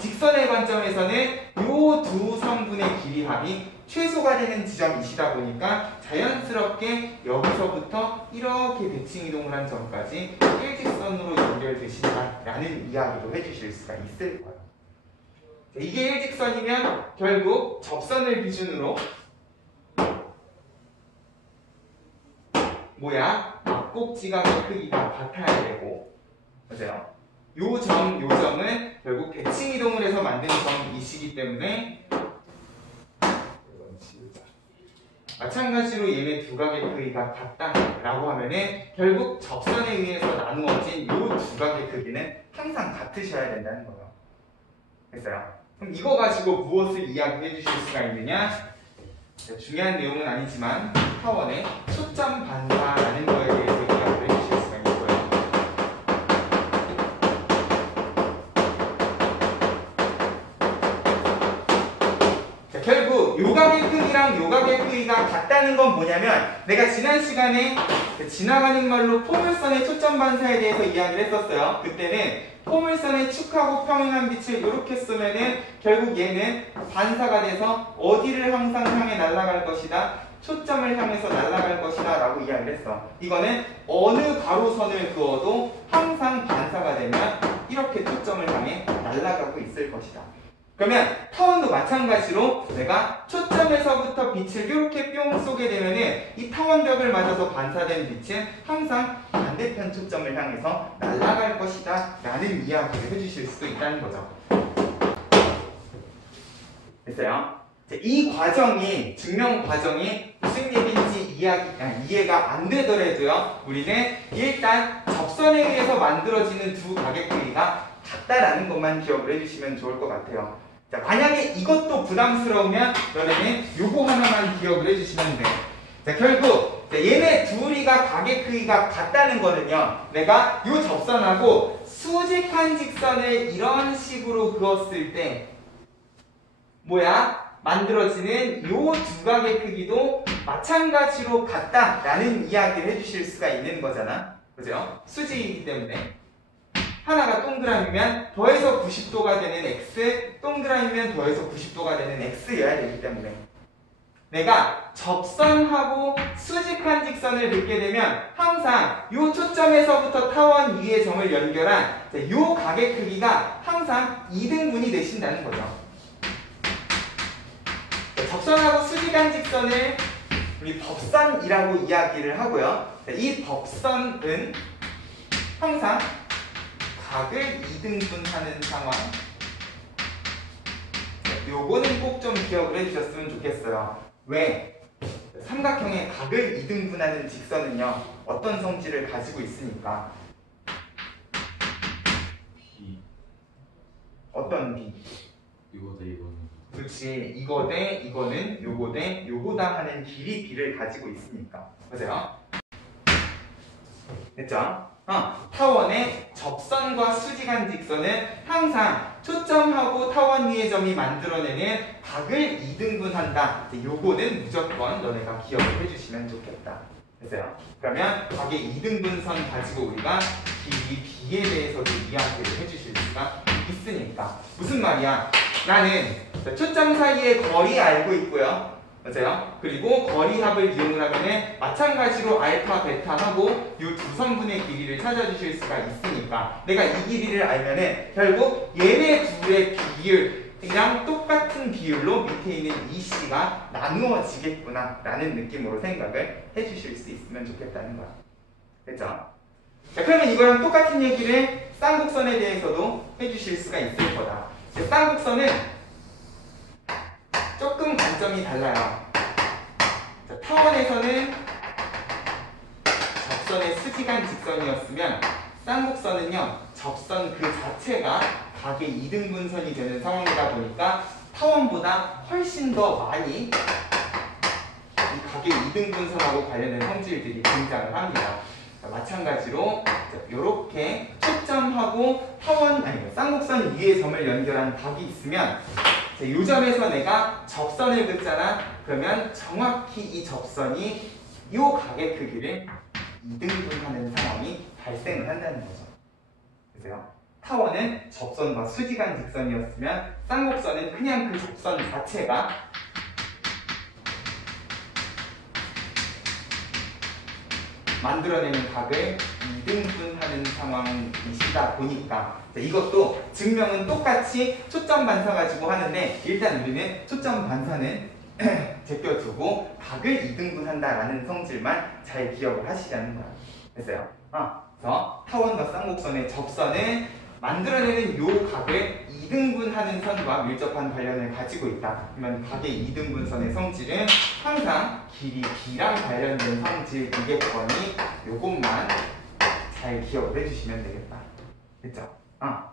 직선의 관점에서는 이 두 선분의 길이합이 최소가 되는 지점이시다 보니까 자연스럽게 여기서부터 이렇게 대칭 이동을 한 점까지 일직선으로 연결되신다라는 이야기도 해주실 수가 있을 거예요. 이게 일직선이면 결국 접선을 기준으로 앞꼭지각의 크기가 같아야 되고, 맞아요? 요 점은 결국 대칭 이동을 해서 만든 점이시기 때문에 마찬가지로 얘네 두 각의 크기가 같다라고 하면은 결국 접선에 의해서 나누어진 요 두 각의 크기는 항상 같으셔야 된다는 거예요. 됐어요? 그럼 이거 가지고 무엇을 이야기해 주실 수가 있느냐? 중요한 내용은 아니지만 타원의 초점 반사라는 거에 대해서 이야기를 해주실 수가 있고요. 결국 요각의 크기랑 요각의 크기가 같다는 건 뭐냐면, 내가 지난 시간에 지나가는 말로 포물선의 초점 반사에 대해서 이야기를 했었어요. 그때는 포물선의 축하고 평행한 빛을 이렇게 쏘면은 결국 얘는 반사가 돼서 어디를 항상 향해 날아갈 것이다, 초점을 향해서 날아갈 것이다 라고 이야기를 했어. 이거는 어느 가로선을 그어도 항상 반사가 되면 이렇게 초점을 향해 날아가고 있을 것이다. 그러면 타원도 마찬가지로 내가 초점에서부터 빛을 이렇게 뿅 쏘게 되면은 이 타원벽을 맞아서 반사된 빛은 항상 반대편 초점을 향해서 날아갈 것이다 라는 이야기를 해주실 수도 있다는 거죠. 됐어요? 이 과정이, 증명 과정이 무슨 얘기인지 이해가 안 되더라도요, 우리는 일단 접선에 의해서 만들어지는 두 각의 크기가 같다라는 것만 기억을 해주시면 좋을 것 같아요. 자, 만약에 이것도 부담스러우면 너네는 요거 하나만 기억을 해주시면 돼요. 자, 결국 얘네 둘이가 각의 크기가 같다는 거는요, 내가 요 접선하고 수직한 직선을 이런 식으로 그었을 때 만들어지는 요 두 각의 크기도 마찬가지로 같다라는 이야기를 해주실 수가 있는 거잖아. 그죠? 수직이기 때문에. 하나가 동그라미면 더해서 90도가 되는 x, 동그라미면 더해서 90도가 되는 x여야 되기 때문에 내가 접선하고 수직한 직선을 긋게 되면 항상 이 초점에서부터 타원 위의 점을 연결한 이 각의 크기가 항상 2등분이 되신다는 거죠. 접선하고 수직한 직선을 우리 법선이라고 이야기를 하고요. 이 법선은 항상 각을 2등분하는 상황. 요거는 꼭 좀 기억을 해주셨으면 좋겠어요. 왜? 삼각형의 각을 2등분하는 직선은요, 어떤 성질을 가지고 있으니까? B. 어떤 B? 이거 대 이거는. 그렇지. 이거 대 이거는 요거 대 요거다 하는 길이 b를 가지고 있으니까. 맞아요? 됐죠? 타원의 접선과 수직한 직선은 항상 초점하고 타원 위의 점이 만들어내는 각을 이등분한다. 요거는 무조건 너네가 기억을 해주시면 좋겠다. 됐어요? 그러면 각의 이등분선 가지고 우리가 길이 b에 대해서도 이야기를 해주실 수가 있으니까. 무슨 말이야? 나는 초점 사이의 거리 알고 있고요. 맞아요? 그리고 거리합을 이용을 하면 마찬가지로 알파, 베타하고 이 두 선분의 길이를 찾아주실 수가 있으니까 내가 이 길이를 알면은 결국 얘네 둘의 비율이랑 똑같은 비율로 밑에 있는 이 C가 나누어지겠구나 라는 느낌으로 생각을 해주실 수 있으면 좋겠다는 거야. 됐죠? 자, 그러면 이거랑 똑같은 얘기를 쌍곡선에 대해서도 해주실 수가 있을 거다. 쌍곡선은 조금 관점이 달라요. 자, 타원에서는 접선의 수직한 직선이었으면 쌍곡선은요, 접선 그 자체가 각의 이등분선이 되는 상황이다 보니까 타원보다 훨씬 더 많이 이 각의 이등분선하고 관련된 성질들이 등장을 합니다. 자, 마찬가지로 이렇게 초점하고 타원, 아니 쌍곡선 위의 점을 연결한 각이 있으면 이 점에서 내가 접선을 긋잖아. 그러면 정확히 이 접선이 이 각의 크기를 이등분하는 상황이 발생을 한다는 거죠. 그래서요. 타원은 접선과 수직한 직선이었으면 쌍곡선은 그냥 그 접선 자체가 만들어내는 각을 이등분하는 상황이시다 보니까 이것도 증명은 똑같이 초점 반사 가지고 하는데 일단 우리는 초점 반사는 제껴두고 각을 이등분한다라는 성질만 잘 기억을 하시자는 거야. 됐어요? 그래서 타원과 쌍곡선의 접선은 만들어내는 요 각을 이등분하는 선과 밀접한 관련을 가지고 있다. 그러면 각의 이등분선의 성질은 항상 길이 b랑 관련된 성질이겠거니 요것만 잘 기억을 해주시면 되겠다. 됐죠?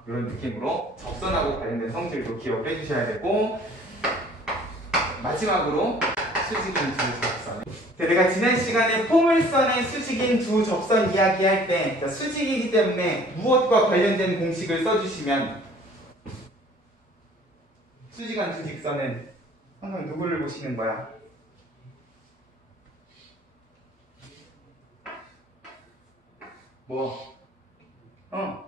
이런 느낌으로 접선하고 관련된 성질도 기억해 주셔야 되고 마지막으로 수직인 두 접선. 내가 지난 시간에 포물선의 수직인 두 접선 이야기할 때 수직이기 때문에 무엇과 관련된 공식을 써주시면 수직한 두 직선은 항상 누구를 보시는 거야?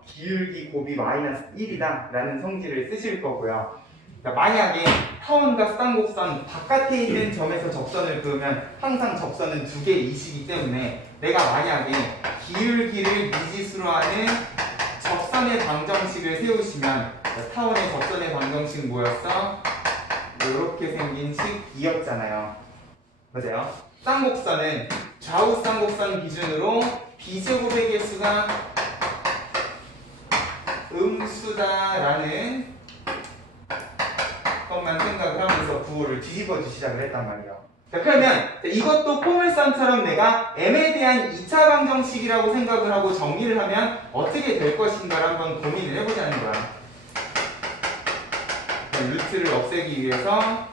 기울기 곱이 마이너스 1이다 라는 성질을 쓰실 거고요. 그러니까 만약에 타원과 쌍곡선 바깥에 있는 점에서 접선을 그으면 항상 접선은 두 개의 이시기 때문에 내가 만약에 기울기를 미지수로 하는 접선의 방정식을 세우시면 타원의 접선의 방정식 뭐였어? 이렇게 생긴 식이었잖아요. 맞아요? 쌍곡선은 좌우 쌍곡선 기준으로 b제곱의 개수가 음수다라는 것만 생각을 하면서 부호를 뒤집어주기 시작을 했단 말이에요. 자, 그러면 이것도 포물선처럼 내가 m에 대한 2차 방정식이라고 생각을 하고 정리를 하면 어떻게 될 것인가를 한번 고민을 해보자는 거야. 루트를 없애기 위해서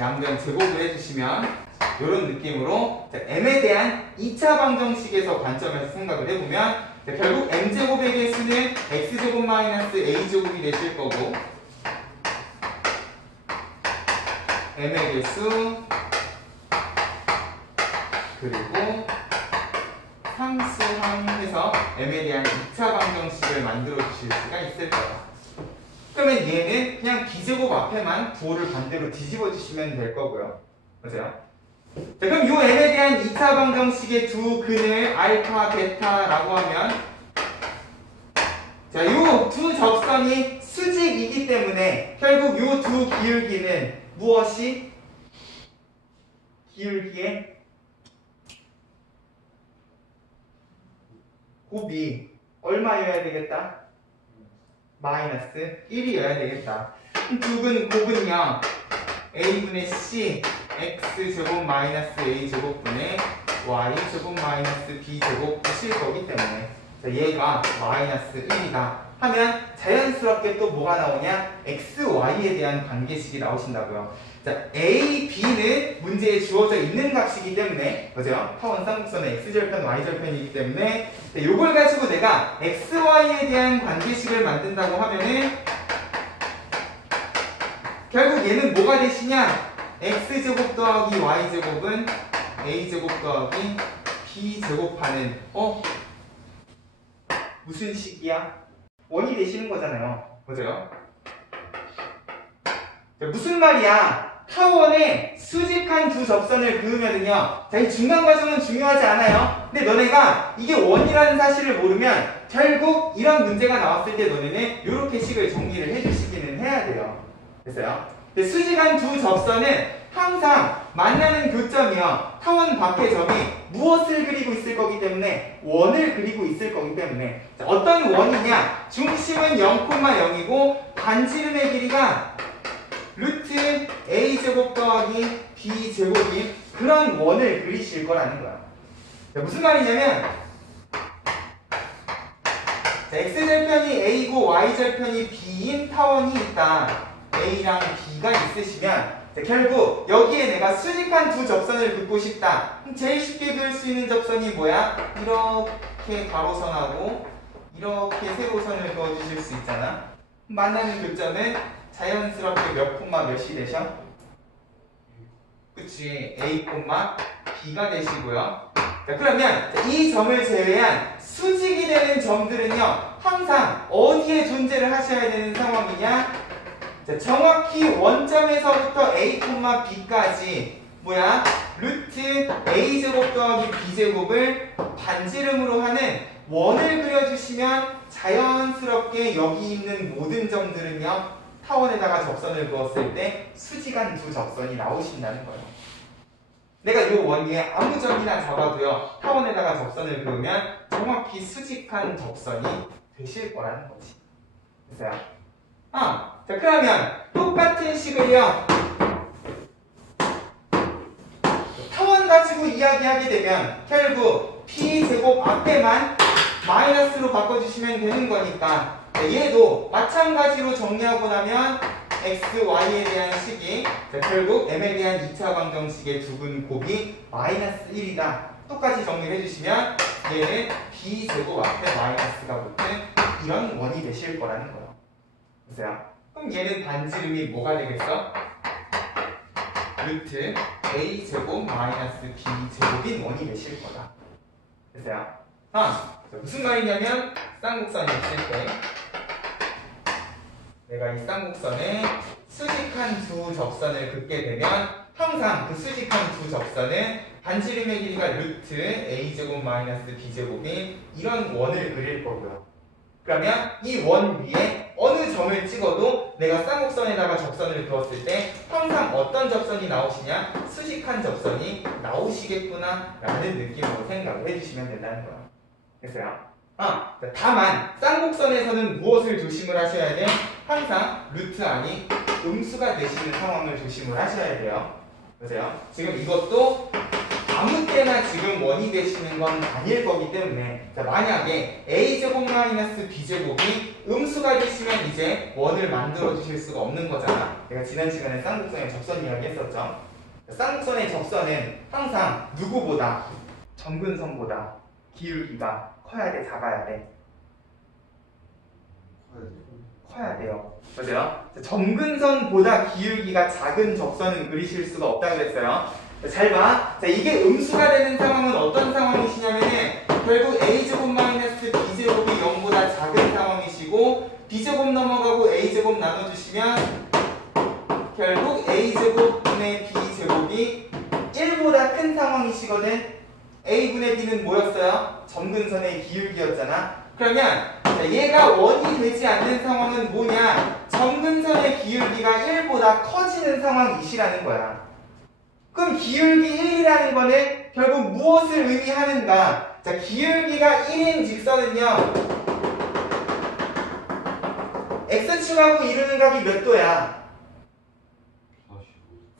양변 제곱을 해주시면 이런 느낌으로 m에 대한 2차 방정식에서 관점에서 생각을 해보면 결국 m제곱의 개수는 x제곱 마이너스 a제곱이 되실 거고 m의 개수 그리고 상수항해서 m에 대한 2차 방정식을 만들어 주실 수가 있을 거예요. 그러면 얘는 그냥 b제곱 앞에만 부호를 반대로 뒤집어 주시면 될 거고요. 맞아요? 자, 그럼 이 m에 대한 2차 방정식의 두 근을 알파, 베타라고 하면 자, 이 두 접선이 수직이기 때문에 결국 이 두 기울기는 무엇이? 기울기의 곱이 얼마여야 되겠다? 마이너스 1이어야 되겠다. 두 근 곱은요 a분의 c x제곱 마이너스 a제곱분의 y제곱 마이너스 b제곱 실 거기 때문에 자, 얘가 마이너스 1이다 하면 자연스럽게 또 뭐가 나오냐? x, y에 대한 관계식이 나오신다고요. 자, a, b는 문제에 주어져 있는 값이기 때문에, 그죠? 타원 쌍곡선의 x절편, y절편이기 때문에 이걸 가지고 내가 x, y에 대한 관계식을 만든다고 하면은 결국 얘는 뭐가 되시냐? x제곱 더하기 y제곱은 a제곱 더하기 b제곱하는 무슨 식이야? 원이 되시는 거잖아요. 맞아요? 무슨 말이야? 타원에 수직한 두 접선을 그으면은요, 자, 이 중간 과정은 중요하지 않아요. 근데 너네가 이게 원이라는 사실을 모르면 결국 이런 문제가 나왔을 때 너네는 이렇게 식을 정리를 해주시기는 해야 돼요. 됐어요? 근데 수직한 두 접선은 항상 만나는 교점이요, 타원 밖의 점이 무엇을 그리고 있을 거기 때문에 원을 그리고 있을 거기 때문에, 자, 어떤 원이냐? 중심은 0,0이고 반지름의 길이가 루트 a제곱 더하기 b제곱인 그런 원을 그리실 거라는 거야. 자, 무슨 말이냐면, 자, x절편이 a고 y절편이 b인 타원이 있다. a랑 b가 있으시면, 자, 결국 여기에 내가 수직한 두 접선을 긋고 싶다. 그럼 제일 쉽게 그을 수 있는 접선이 뭐야? 이렇게 가로선하고 이렇게 세로선을 그어주실 수 있잖아. 만나는 교점은 자연스럽게 몇 콤마 몇이 되셔? 그치, a 콤마 b가 되시고요. 자, 그러면 이 점을 제외한 수직이 되는 점들은요, 항상 어디에 존재를 하셔야 되는 상황이냐? 자, 정확히 원점에서부터 a, b까지 뭐야? 루트 a제곱 더하기 b제곱을 반지름으로 하는 원을 그려주시면 자연스럽게 여기 있는 모든 점들은요, 타원에다가 접선을 그었을 때 수직한 두 접선이 나오신다는 거예요. 내가 이 원 위에 아무 점이나 잡아도요, 타원에다가 접선을 그으면 정확히 수직한 접선이 되실 거라는 거지. 됐어요? 자, 그러면 똑같은 식을요, 타원 가지고 이야기하게 되면 결국 p제곱 앞에만 마이너스로 바꿔주시면 되는 거니까, 얘도 마찬가지로 정리하고 나면 x, y에 대한 식이, 자, 결국 m에 대한 2차 방정식의 두분 곱이 마이너스 1이다. 똑같이 정리를 해주시면 얘는 b제곱 앞에 마이너스가 붙은 이런 원이 되실 거라는 거예요. 보세요. 그럼 얘는 반지름이 뭐가 되겠어? 루트 a제곱 마이너스 b제곱인 원이 되실 거다. 됐어요? 무슨 말이냐면, 쌍곡선이 있을 때 내가 이 쌍곡선에 수직한 두 접선을 긋게 되면 항상 그 수직한 두 접선은 반지름의 길이가 루트 a제곱 마이너스 b제곱인 이런 원을 그릴 거고요. 그러면 이 원 위에 어느 점을 찍어도 내가 쌍곡선에다가 접선을 그었을 때 항상 어떤 접선이 나오시냐? 수직한 접선이 나오시겠구나 라는 느낌으로 생각을 해주시면 된다는 거예요. 됐어요? 다만 쌍곡선에서는 무엇을 조심을 하셔야 돼? 항상 루트 안이 음수가 되시는 상황을 조심을 하셔야 돼요. 보세요. 지금 이것도 아무 때나 지금 원이 되시는 건 아닐 거기 때문에, 자, 만약에 a제곱 마이너스 b제곱이 음수가 되시면 이제 원을 만들어 주실 수가 없는 거잖아. 내가 지난 시간에 쌍곡선의 접선 이야기 했었죠. 쌍곡선의 접선은 항상 누구보다, 점근선보다 기울기가 커야 돼, 작아야 돼? 커야 돼요. 맞아요? 점근선보다 기울기가 작은 접선은 그리실 수가 없다고 그랬어요. 잘 봐. 자, 이게 음수가 되는 상황은 어떤 상황이시냐면은 결국 a제곱 마이너스 b제곱이 0보다 작은 상황이시고, b제곱 넘어가고 a제곱 나눠주시면 결국 a제곱분의 b제곱이 1보다 큰 상황이시거든. a분의 b는 뭐였어요? 점근선의 기울기였잖아. 그러면 얘가 원이 되지 않는 상황은 뭐냐? 점근선의 기울기가 1보다 커지는 상황이시라는 거야. 그럼 기울기 1이라는 거는 결국 무엇을 의미하는가? 자, 기울기가 1인 직선은요, x축하고 이루는 각이 몇 도야?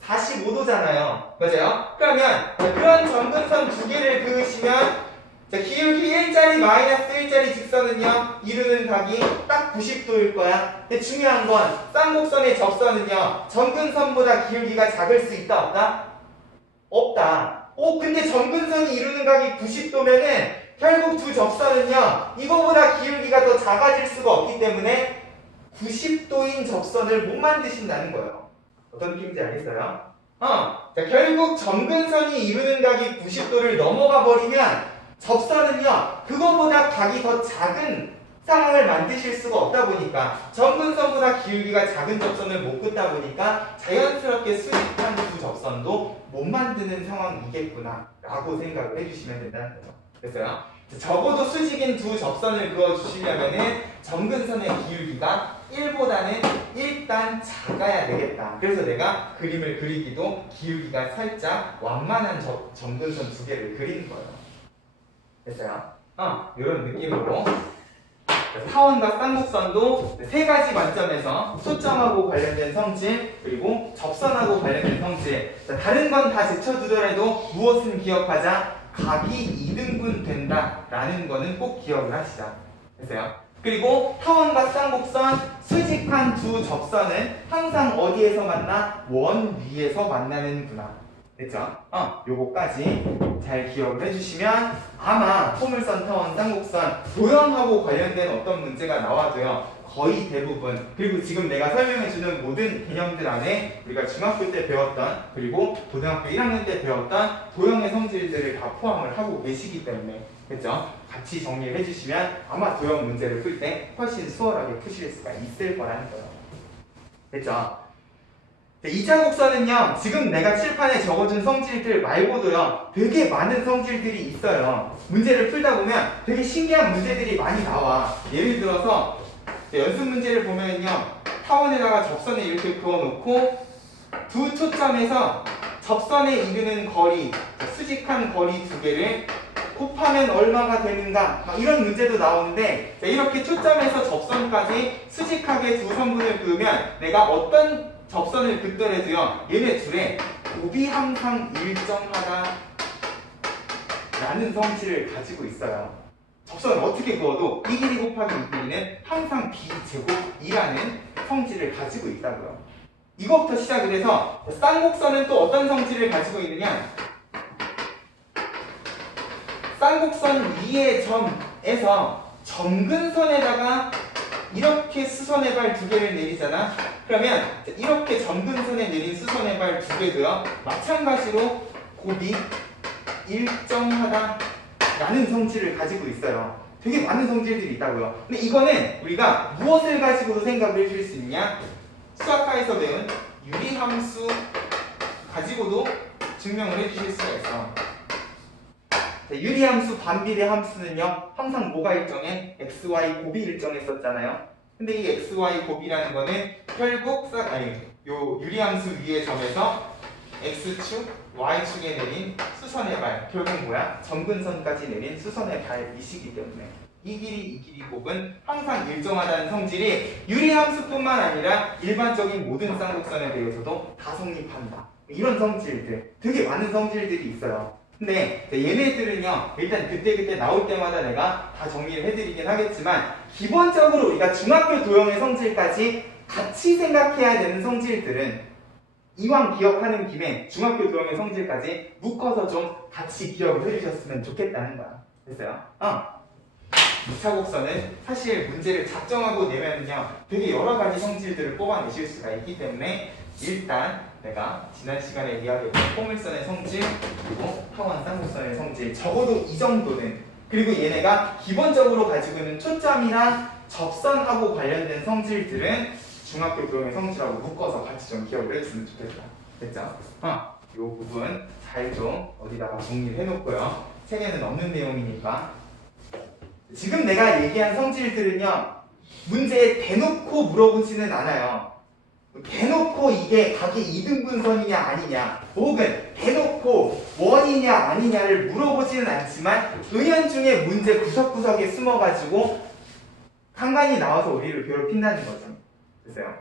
45도잖아요. 맞아요? 그러면 그런 점근선 두 개를 그으시면 자, 기울기 1짜리 마이너스 1짜리 직선은요, 이루는 각이 딱 90도일 거야. 근데 중요한 건 쌍곡선의 접선은요, 점근선보다 기울기가 작을 수 있다, 없다? 없다. 근데 점근선이 이루는 각이 90도면은 결국 두 접선은요, 이거보다 기울기가 더 작아질 수가 없기 때문에 90도인 접선을 못 만드신다는 거예요. 어떤 느낌인지 알겠어요? 자, 결국 점근선이 이루는 각이 90도를 넘어가 버리면 접선은요, 그거보다 각이 더 작은 상황을 만드실 수가 없다 보니까 점근선보다 기울기가 작은 접선을 못 긋다 보니까 자연스럽게 수직한 두 접선도 못 만드는 상황이겠구나 라고 생각을 해주시면 된다는 거죠. 됐어요? 적어도 수직인 두 접선을 그어주시려면은 점근선의 기울기가 1보다는 일단 작아야 되겠다. 그래서 내가 그림을 그리기도 기울기가 살짝 완만한 점근선 두 개를 그리는 거예요. 됐어요? 이런 느낌으로 타원과 쌍곡선도 세 가지 관점에서 초점하고 관련된 성질, 그리고 접선하고 관련된 성질. 다른 건 다 제쳐두더라도 무엇은 기억하자? 각이 2등분 된다라는 거는 꼭 기억을 하시자. 됐어요? 그리고 타원과 쌍곡선, 수직한 두 접선은 항상 어디에서 만나? 원 위에서 만나는구나. 됐죠? 요거까지 잘 기억을 해주시면 아마 포물선, 타원, 쌍곡선, 도형하고 관련된 어떤 문제가 나와도요, 거의 대부분, 그리고 지금 내가 설명해주는 모든 개념들 안에 우리가 중학교 때 배웠던, 그리고 고등학교 1학년 때 배웠던 도형의 성질들을 다 포함을 하고 계시기 때문에, 그렇죠? 같이 정리를 해주시면 아마 도형 문제를 풀 때 훨씬 수월하게 푸실 수가 있을 거라는 거예요. 됐죠? 2차 곡선은요, 지금 내가 칠판에 적어준 성질들 말고도요, 되게 많은 성질들이 있어요. 문제를 풀다 보면 되게 신기한 문제들이 많이 나와. 예를 들어서 연습 문제를 보면요, 타원에다가 접선을 이렇게 그어놓고 두 초점에서 접선에 이르는 거리, 수직한 거리 두 개를 곱하면 얼마가 되는가, 막 이런 문제도 나오는데, 이렇게 초점에서 접선까지 수직하게 두 선분을 그으면 내가 어떤 접선을 긋더라도요, 얘네 둘의 곱이 항상 일정하다 라는 성질을 가지고 있어요. 접선을 어떻게 그어도 이 길이 곱하기 이 길이는 항상 b제곱이라는 성질을 가지고 있다고요. 이것부터 시작을 해서 쌍곡선은 또 어떤 성질을 가지고 있느냐, 쌍곡선 위의 점에서 점근선에다가 이렇게 수선의 발 두 개를 내리잖아. 그러면 이렇게 점근선에 내린 수선의 발 두 개도요, 마찬가지로 곱이 일정하다 라는 성질을 가지고 있어요. 되게 많은 성질들이 있다고요. 근데 이거는 우리가 무엇을 가지고도 생각을 해줄 수 있냐? 수학과에서 배운 유리함수 가지고도 증명을 해주실 수가 있어. 유리함수, 반비례 함수는요, 항상 뭐가 일정해? xy 곱이 일정했었잖아요. 근데 이 xy 곱이라는 거는 결국 요 유리함수 위의 점에서 x축, y축에 내린 수선의 발, 결국 뭐야? 점근선까지 내린 수선의 발이시기 때문에 이 길이 곱은 항상 일정하다는 성질이 유리함수뿐만 아니라 일반적인 모든 쌍곡선에 대해서도 다 성립한다. 이런 성질들, 되게 많은 성질들이 있어요. 근데 얘네들은요, 일단 그때 나올 때마다 내가 다 정리를 해드리긴 하겠지만, 기본적으로 우리가 중학교 도형의 성질까지 같이 생각해야 되는 성질들은 이왕 기억하는 김에 중학교 도형의 성질까지 묶어서 좀 같이 기억을 해주셨으면 좋겠다는 거야. 됐어요? 2차 곡선은 사실 문제를 작정하고 내면요, 되게 여러 가지 성질들을 뽑아내실 수가 있기 때문에 일단 내가 지난 시간에 이야기했던 포물선의 성질, 그리고 타원 쌍곡선의 성질, 적어도 이 정도는, 그리고 얘네가 기본적으로 가지고 있는 초점이나 접선하고 관련된 성질들은 중학교 도형의 성질하고 묶어서 같이 좀 기억을 해주시면 좋겠다. 됐죠? 이 부분 잘 좀 어디다가 정리를 해놓고요. 책에는 없는 내용이니까. 지금 내가 얘기한 성질들은요, 문제에 대놓고 물어보지는 않아요. 대놓고 이게 각이 2등분선이냐 아니냐, 혹은 대놓고 원이냐 아니냐를 물어보지는 않지만 은연중에 문제 구석구석에 숨어가지고 간간히 나와서 우리를 괴롭힌다는 거죠. 됐어요?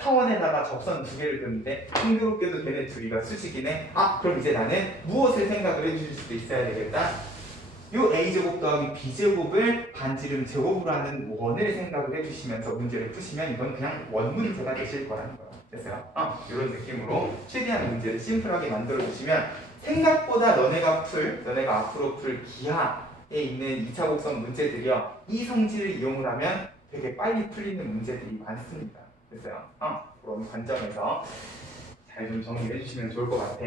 타원에다가 접선 두 개를 긋는데 흥미롭게도 걔네 둘이가 수직이네. 그럼 이제 나는 무엇을 생각을 해줄 수도 있어야 되겠다? 요 a제곱 더하기 b제곱을 반지름 제곱으로 하는 원을 생각을 해주시면서 문제를 푸시면 이건 그냥 원 문제가 되실 거라는 거예요. 됐어요? 이런 느낌으로 최대한 문제를 심플하게 만들어 주시면 생각보다 너네가 앞으로 풀 기하에 있는 2차 곡선 문제들이요, 이 성질을 이용을 하면 되게 빨리 풀리는 문제들이 많습니다. 됐어요? 그런 관점에서 잘 좀 정리해 주시면 좋을 것 같아.